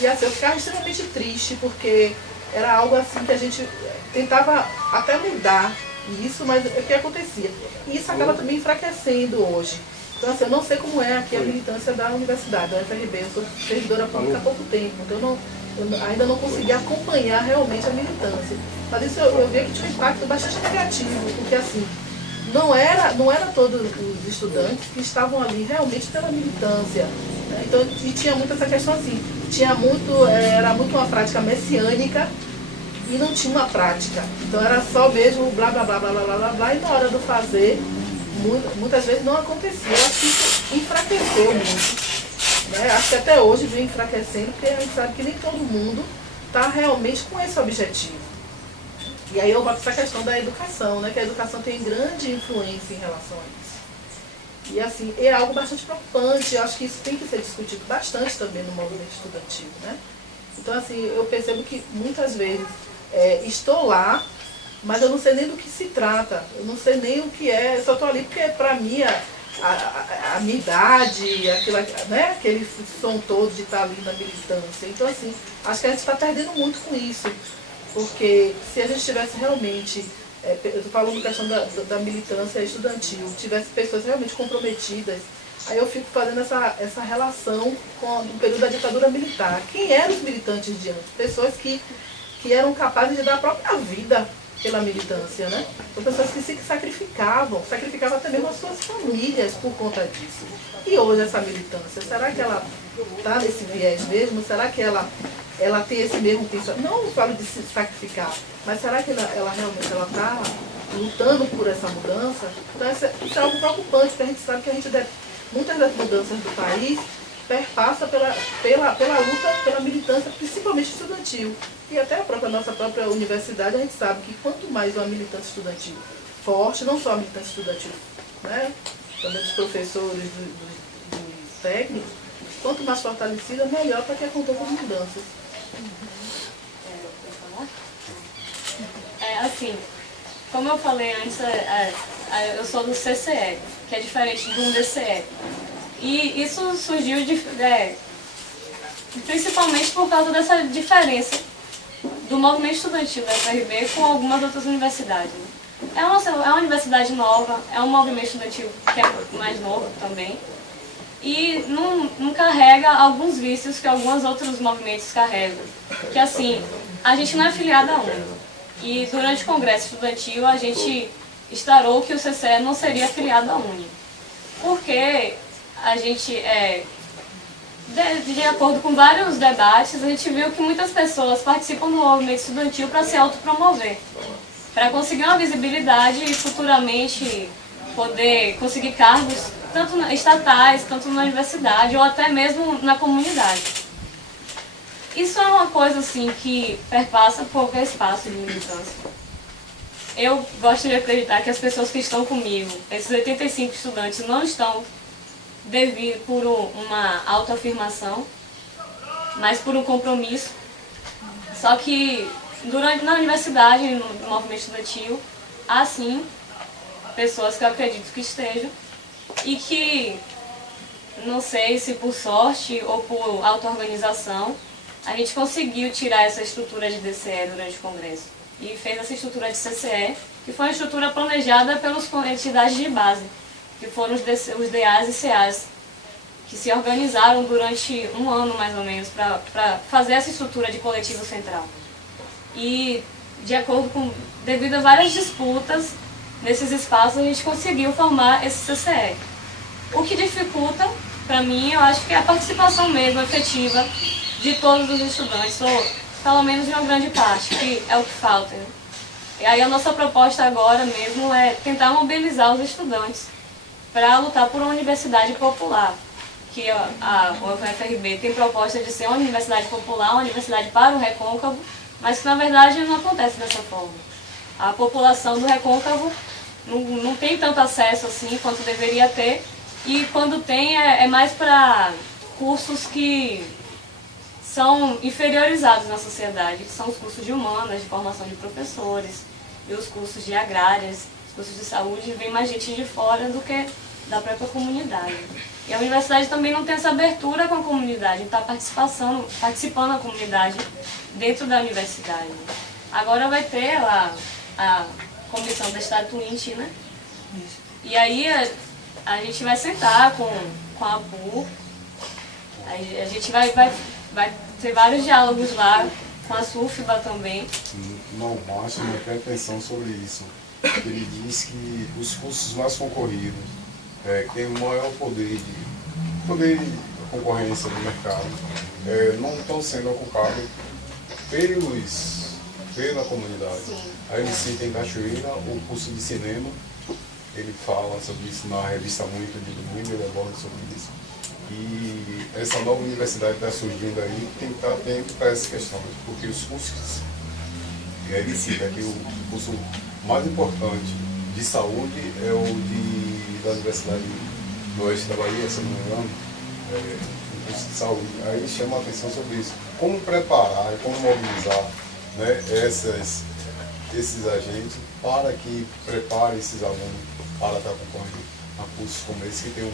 E assim, eu ficava extremamente triste, porque era algo assim que a gente tentava até mudar isso, mas o que acontecia? E isso acaba também enfraquecendo hoje. Então, assim, eu não sei como é aqui a militância da universidade, da UFRB. Eu sou servidora pública há pouco tempo, então eu ainda não consegui acompanhar realmente a militância. Mas isso eu vi que tinha um impacto bastante negativo, porque assim, não era todos os estudantes que estavam ali realmente pela militância. Né? Então, e tinha muito essa questão assim, era muito uma prática messiânica e não tinha uma prática. Então era só mesmo blá blá blá blá blá blá blá, e na hora do fazer, muitas vezes não acontecia. Eu acho que isso enfraqueceu muito. Né? Acho que até hoje vem enfraquecendo, porque a gente sabe que nem todo mundo está realmente com esse objetivo. E aí eu boto essa questão da educação, né? Que a educação tem grande influência em relação a isso. E assim, é algo bastante preocupante. Eu acho que isso tem que ser discutido bastante também no movimento estudantil, né? Então assim, eu percebo que muitas vezes estou lá, mas eu não sei nem do que se trata, eu não sei nem o que é, eu só estou ali porque para mim a minha idade, né, aquele som todo de estar ali na militância. Então assim, acho que a gente está perdendo muito com isso, porque se a gente tivesse realmente, eu estou falando questão da militância estudantil, tivesse pessoas realmente comprometidas, aí eu fico fazendo essa relação com o período da ditadura militar. Quem eram os militantes de antes? Pessoas que eram capazes de dar a própria vida pela militância, né? São pessoas que se sacrificavam até mesmo as suas famílias por conta disso. E hoje essa militância, será que ela está nesse viés mesmo? Será que ela tem esse mesmo pensamento? Não falo de se sacrificar, mas será que ela realmente está lutando por essa mudança? Então isso é algo preocupante, porque a gente sabe que muitas das mudanças do país perpassa pela luta, pela militância, principalmente estudantil. E até a nossa própria universidade, a gente sabe que quanto mais uma militância estudantil forte, não só a militância estudantil, né, também dos professores, dos técnicos, quanto mais fortalecida, melhor para que aconteçam as mudanças. Assim, como eu falei antes, eu sou do CCE, que é diferente do DCE. E isso surgiu principalmente por causa dessa diferença do movimento estudantil da UFRB com algumas outras universidades. É uma universidade nova, é um movimento estudantil que é mais novo também, e não carrega alguns vícios que alguns outros movimentos carregam. Que assim, a gente não é filiado a UNE, e durante o congresso estudantil a gente instaurou que o CCE não seria filiado à UNE, porque a gente, de acordo com vários debates, a gente viu que muitas pessoas participam do movimento estudantil para se autopromover, para conseguir uma visibilidade e futuramente poder conseguir cargos tanto estatais, tanto na universidade ou até mesmo na comunidade. Isso é uma coisa assim que perpassa qualquer espaço de militância. Eu gosto de acreditar que as pessoas que estão comigo, esses 85 estudantes, não estão por uma autoafirmação, mas por um compromisso. Só que na universidade, no movimento estudantil, há sim pessoas que eu acredito que estejam e que, não sei se por sorte ou por auto-organização, a gente conseguiu tirar essa estrutura de DCE durante o Congresso e fez essa estrutura de CCE, que foi uma estrutura planejada pelas entidades de base, que foram os DAs e CAs, que se organizaram durante um ano mais ou menos para fazer essa estrutura de coletivo central. E devido a várias disputas nesses espaços, a gente conseguiu formar esse CCE. O que dificulta, para mim, eu acho que é a participação mesmo efetiva de todos os estudantes, ou pelo menos de uma grande parte, que é o que falta. Né? E aí a nossa proposta agora mesmo é tentar mobilizar os estudantes para lutar por uma universidade popular, que a UFRB tem proposta de ser uma universidade popular, uma universidade para o Recôncavo, mas que na verdade não acontece dessa forma. A população do Recôncavo não tem tanto acesso assim quanto deveria ter, e quando tem é mais para cursos que são inferiorizados na sociedade, que são os cursos de humanas, de formação de professores, e os cursos de agrárias, os cursos de saúde, vem mais gente de fora do que da própria comunidade. E a universidade também não tem essa abertura com a comunidade, está participando a comunidade dentro da universidade. Agora vai ter a comissão da Estatuinte, né? E aí a gente vai sentar com a APU, a gente vai ter vários diálogos lá, com a SUFBA também. Não, o Márcio não quer atenção sobre isso. Ele diz que os cursos mais concorridos que têm o maior poder de concorrência no mercado não estão sendo ocupados pela comunidade. Sim. Aí ele cita em Cachoeira o curso de cinema, ele fala sobre isso na revista Muito de domingo, ele aborda sobre isso. E essa nova universidade está surgindo aí, tem que estar atento para essa questão, porque os cursos, ele cita que o curso mais importante de saúde é o da Universidade do Oeste da Bahia, se não me engano, o curso de saúde. Aí chama a atenção sobre isso. Como preparar e como mobilizar, né, esses agentes para que preparem esses alunos para estar concorrendo a cursos como esse, que tem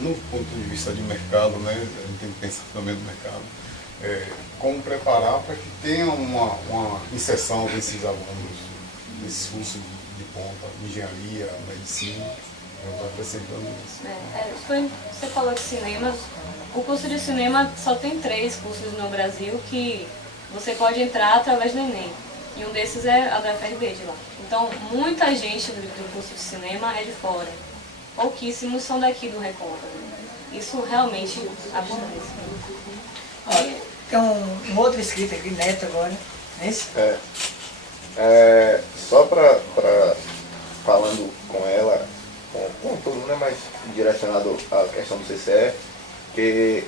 no ponto de vista de mercado, né, a gente tem que pensar também no mercado, como preparar para que tenha uma inserção desses alunos, desses cursos de ponta, engenharia, medicina, acrescentando isso. Você falou de cinema, o curso de cinema só tem 3 cursos no Brasil que você pode entrar através do Enem, e um desses é a da UFRB de lá. Então, muita gente do curso de cinema é de fora. Pouquíssimos são daqui do Recôncavo. Isso realmente acontece. Tem um outro inscrito aqui, Neto, agora. É esse? Só para falando com ela, com todo mundo, né, mas direcionado à questão do CCE, que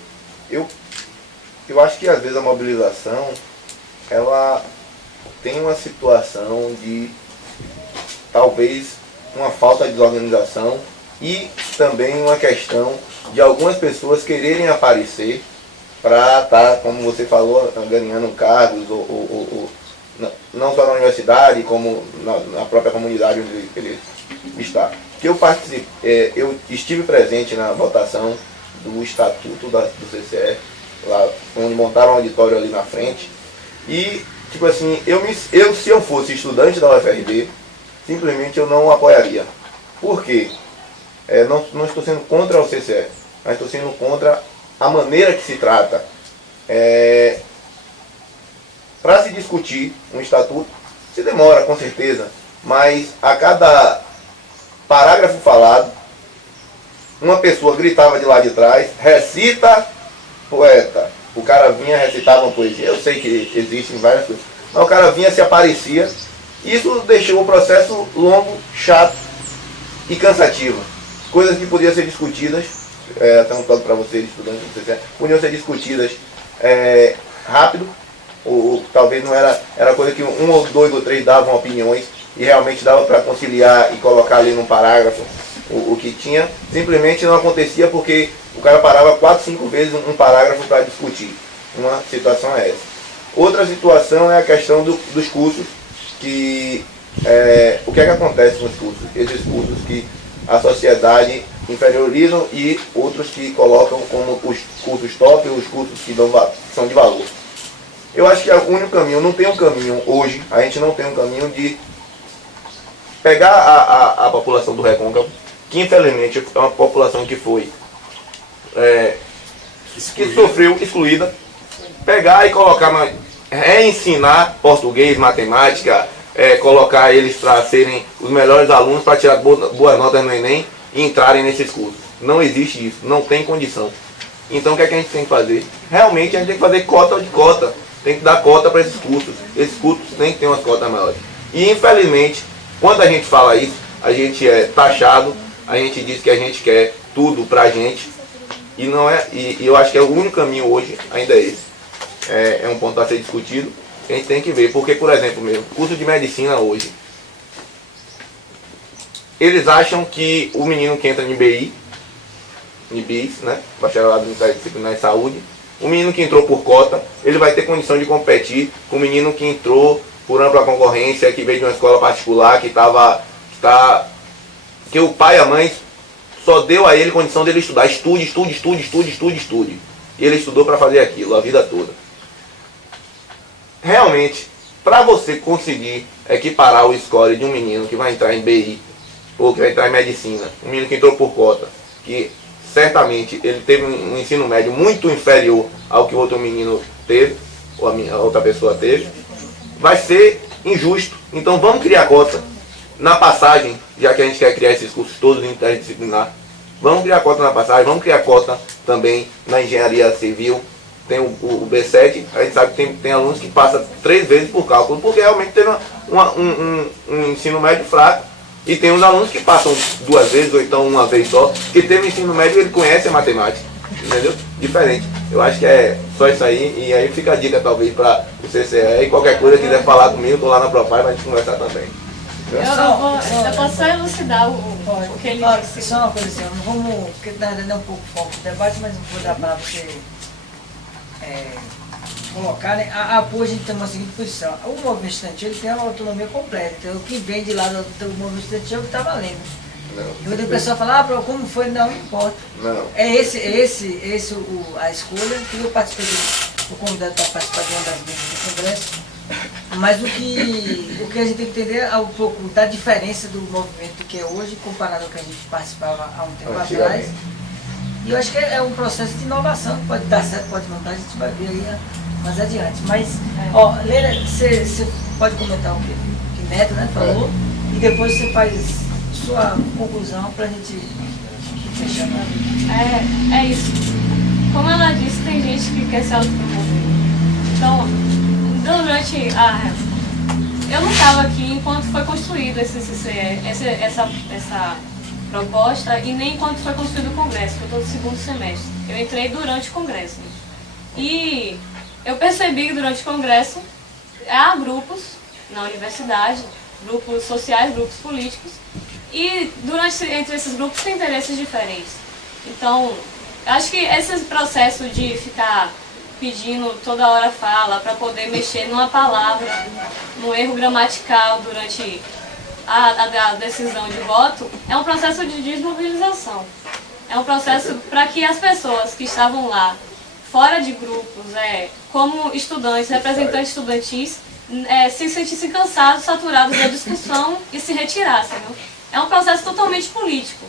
eu acho que às vezes a mobilização, ela tem uma situação de talvez uma falta de desorganização e também uma questão de algumas pessoas quererem aparecer para estar, como você falou, ganhando cargos, ou não só na universidade, como na própria comunidade onde ele está. Que eu estive presente na votação do Estatuto do CCE, lá onde montaram um auditório ali na frente, e tipo assim, se eu fosse estudante da UFRB, simplesmente eu não apoiaria. Por quê? Não estou sendo contra o CCE, mas estou sendo contra a maneira que se trata. Para se discutir um estatuto, se demora com certeza, mas a cada parágrafo falado, uma pessoa gritava de lá de trás, recita poeta. O cara vinha, recitava uma poesia. Eu sei que existem várias coisas, mas o cara vinha, se aparecia. Isso deixou o processo longo, chato e cansativo. Coisas que podiam ser discutidas, até um toque para vocês, estudantes, podiam ser discutidas rápido, ou talvez não era coisa que 1 ou 2 ou 3 davam opiniões e realmente dava para conciliar e colocar ali num parágrafo o que tinha. Simplesmente não acontecia porque o cara parava 4, 5 vezes um parágrafo para discutir. Uma situação é essa. Outra situação é a questão dos cursos, que o que é que acontece com os cursos? Esses cursos que a sociedade inferiorizam e outros que colocam como os cursos top, os cursos que são de valor. Eu acho que é o único caminho, não tem um caminho hoje, a gente não tem um caminho de pegar a população do Recôncavo, que infelizmente é uma população que foi, que sofreu excluída, pegar e colocar, reensinar português, matemática, colocar eles para serem os melhores alunos, para tirar boas notas no Enem e entrarem nesses cursos. Não existe isso, não tem condição. Então o que é que a gente tem que fazer? Realmente a gente tem que fazer cota de cota, tem que dar cota para esses cursos têm que ter umas cotas maiores. E infelizmente, quando a gente fala isso, a gente é taxado, a gente diz que a gente quer tudo pra gente, e não é, e eu acho que é o único caminho hoje, ainda é esse. É um ponto a ser discutido, a gente tem que ver, porque, por exemplo, mesmo, curso de medicina hoje, eles acham que o menino que entra em BIS, né, bacharelado em disciplinar em saúde, o menino que entrou por cota, ele vai ter condição de competir com o menino que entrou por ampla concorrência, que veio de uma escola particular, que o pai e a mãe só deu a ele condição dele estudar. Estude. E ele estudou para fazer aquilo a vida toda. Realmente, para você conseguir equiparar o score de um menino que vai entrar em BI, ou que vai entrar em medicina, um menino que entrou por cota, que certamente ele teve um ensino médio muito inferior ao que o outro menino teve, ou a outra pessoa teve, vai ser injusto. Então vamos criar cota na passagem, já que a gente quer criar esses cursos todos interdisciplinar. Vamos criar cota na passagem, vamos criar cota também na engenharia civil. Tem o B7, a gente sabe que tem alunos que passam 3 vezes por cálculo, porque realmente teve um ensino médio fraco. E tem uns alunos que passam 2 vezes, ou então 1 vez só, que teve ensino médio e ele conhece a matemática. Entendeu? Diferente. Eu acho que é só isso aí, e aí fica a dica talvez para o CCE, e qualquer coisa quiser falar comigo, estou lá na Profile para a gente conversar também. Eu posso só elucidar o que ele disse. Só uma coisa assim, não vamos, porque na verdade é um pouco foco do debate, mas não vou dar para você colocar, né? A APU a gente tem uma seguinte posição. O movimento estudantil ele tem uma autonomia completa. Então, o que vem de lá do movimento estudantil é o que está valendo. E quando o pessoal fala, como foi, não importa. Não. É a escolha, que eu participei, fui convidado para participar de uma das mesas do Congresso. Mas o que a gente tem que entender é um pouco da diferença do movimento que é hoje, comparado ao que a gente participava há um tempo atrás. E eu acho que é um processo de inovação, que pode dar certo, pode não dar, a gente vai ver aí mais adiante. Mas, Leila, você pode comentar o que Neto, né, falou, e depois você faz sua conclusão para a gente fechar. É isso. Como ela disse, tem gente que quer se autopromover. Então, durante eu não estava aqui enquanto foi construído esse CCE, essa proposta, e nem enquanto foi construído o Congresso, que eu estou no segundo semestre. Eu entrei durante o Congresso. E eu percebi que durante o Congresso há grupos na universidade, grupos sociais, grupos políticos, e entre esses grupos tem interesses diferentes. Então, acho que esse processo de ficar pedindo toda hora fala para poder mexer numa palavra, num erro gramatical durante a decisão de voto, é um processo de desmobilização. É um processo para que as pessoas que estavam lá, fora de grupos, como estudantes, representantes estudantis, se sentissem cansados, saturados da discussão e se retirassem. Não? É um processo totalmente político,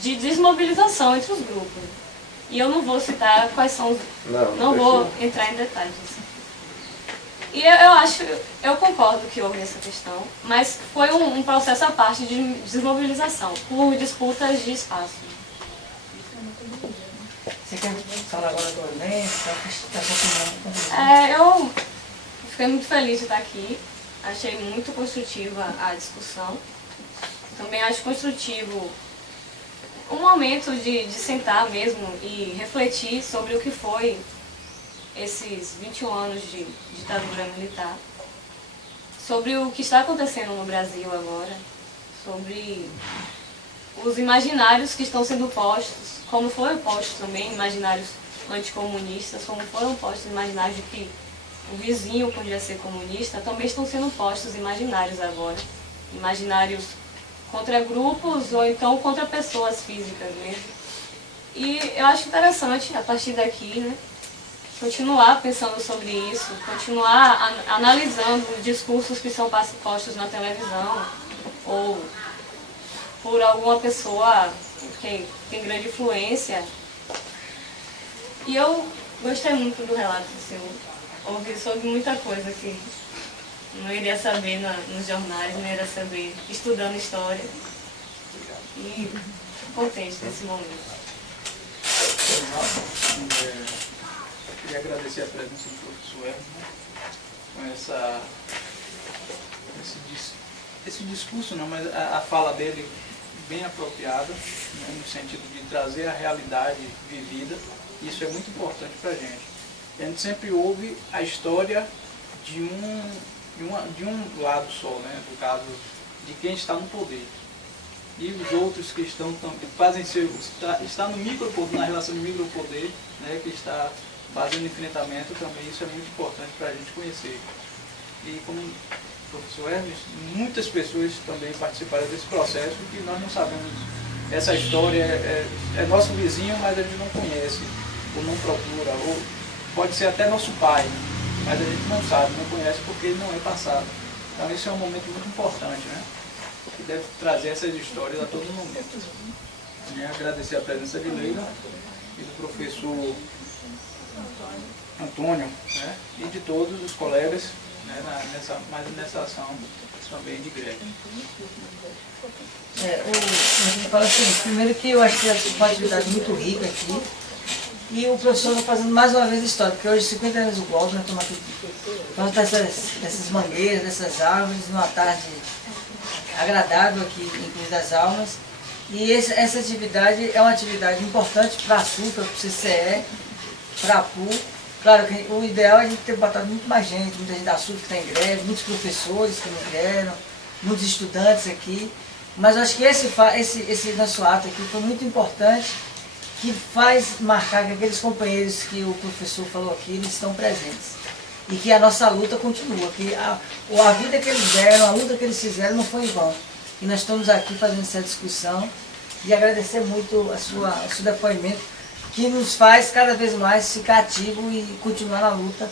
de desmobilização entre os grupos. E eu não vou citar quais são os... Não vou entrar em detalhes. E eu concordo que houve essa questão, mas foi um processo à parte de desmobilização, por disputas de espaço. Você quer falar agora do evento? Eu fiquei muito feliz de estar aqui, achei muito construtiva a discussão. Também acho construtivo um momento de sentar mesmo e refletir sobre o que foi esses 21 anos de ditadura militar, sobre o que está acontecendo no Brasil agora, sobre os imaginários que estão sendo postos, como foram postos também imaginários anticomunistas, como foram postos imaginários de que o vizinho podia ser comunista, também estão sendo postos imaginários agora. Imaginários contra grupos ou então contra pessoas físicas mesmo. E eu acho interessante, a partir daqui, né, continuar pensando sobre isso, continuar analisando os discursos que são postos na televisão ou por alguma pessoa que tem grande influência. E eu gostei muito do relato do senhor. Ouvi sobre muita coisa que não iria saber nos jornais, não iria saber estudando história. E fico contente nesse momento. Queria agradecer a presença do professor Hermes, né, com esse discurso, não, mas a fala dele bem apropriada, né, no sentido de trazer a realidade vivida. Isso é muito importante para a gente. A gente sempre ouve a história de um lado só, né, do caso de quem está no poder. E os outros que está no micropoder, na relação de micropoder, né, que está fazendo enfrentamento também. Isso é muito importante para a gente conhecer. E como o professor Hermes, muitas pessoas também participaram desse processo que nós não sabemos. Essa história é nosso vizinho, mas a gente não conhece, ou não procura, ou pode ser até nosso pai, mas a gente não sabe, não conhece porque ele não é passado. Então esse é um momento muito importante, né? Que deve trazer essas histórias a todo momento. E agradecer a presença de Leila e do professor Antônio, né? E de todos os colegas, né? nessa ação também de greve. A gente fala assim, primeiro que eu acho que é uma atividade muito rica aqui. E o professor está fazendo mais uma vez história, porque hoje, 50 anos do golpe, nós estamos aqui falando dessas mangueiras, dessas árvores, numa tarde agradável aqui em Cruz das Almas. E essa atividade é uma atividade importante para a SUF, para o CCE, para a PU. Claro que o ideal é a gente ter botado muito mais gente, muita gente da SUF que está em greve, muitos professores que não vieram, muitos estudantes aqui. Mas eu acho que esse nosso ato aqui foi muito importante, que faz marcar que aqueles companheiros que o professor falou aqui, eles estão presentes. E que a nossa luta continua, que a vida que eles deram, a luta que eles fizeram não foi em vão. E nós estamos aqui fazendo essa discussão e agradecer muito o seu depoimento, que nos faz cada vez mais ficar ativo e continuar na luta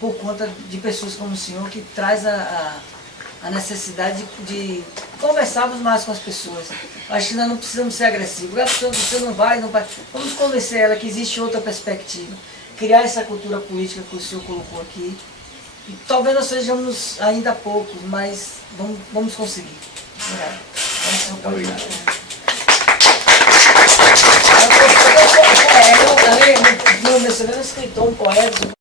por conta de pessoas como o senhor, que traz a necessidade de conversarmos mais com as pessoas. Acho que nós não precisamos ser agressivos. Você não vai. Vamos convencer ela que existe outra perspectiva. Criar essa cultura política que o senhor colocou aqui. E talvez nós sejamos ainda poucos, mas vamos conseguir. Obrigado. Eu mencionei um escritor, um poeta.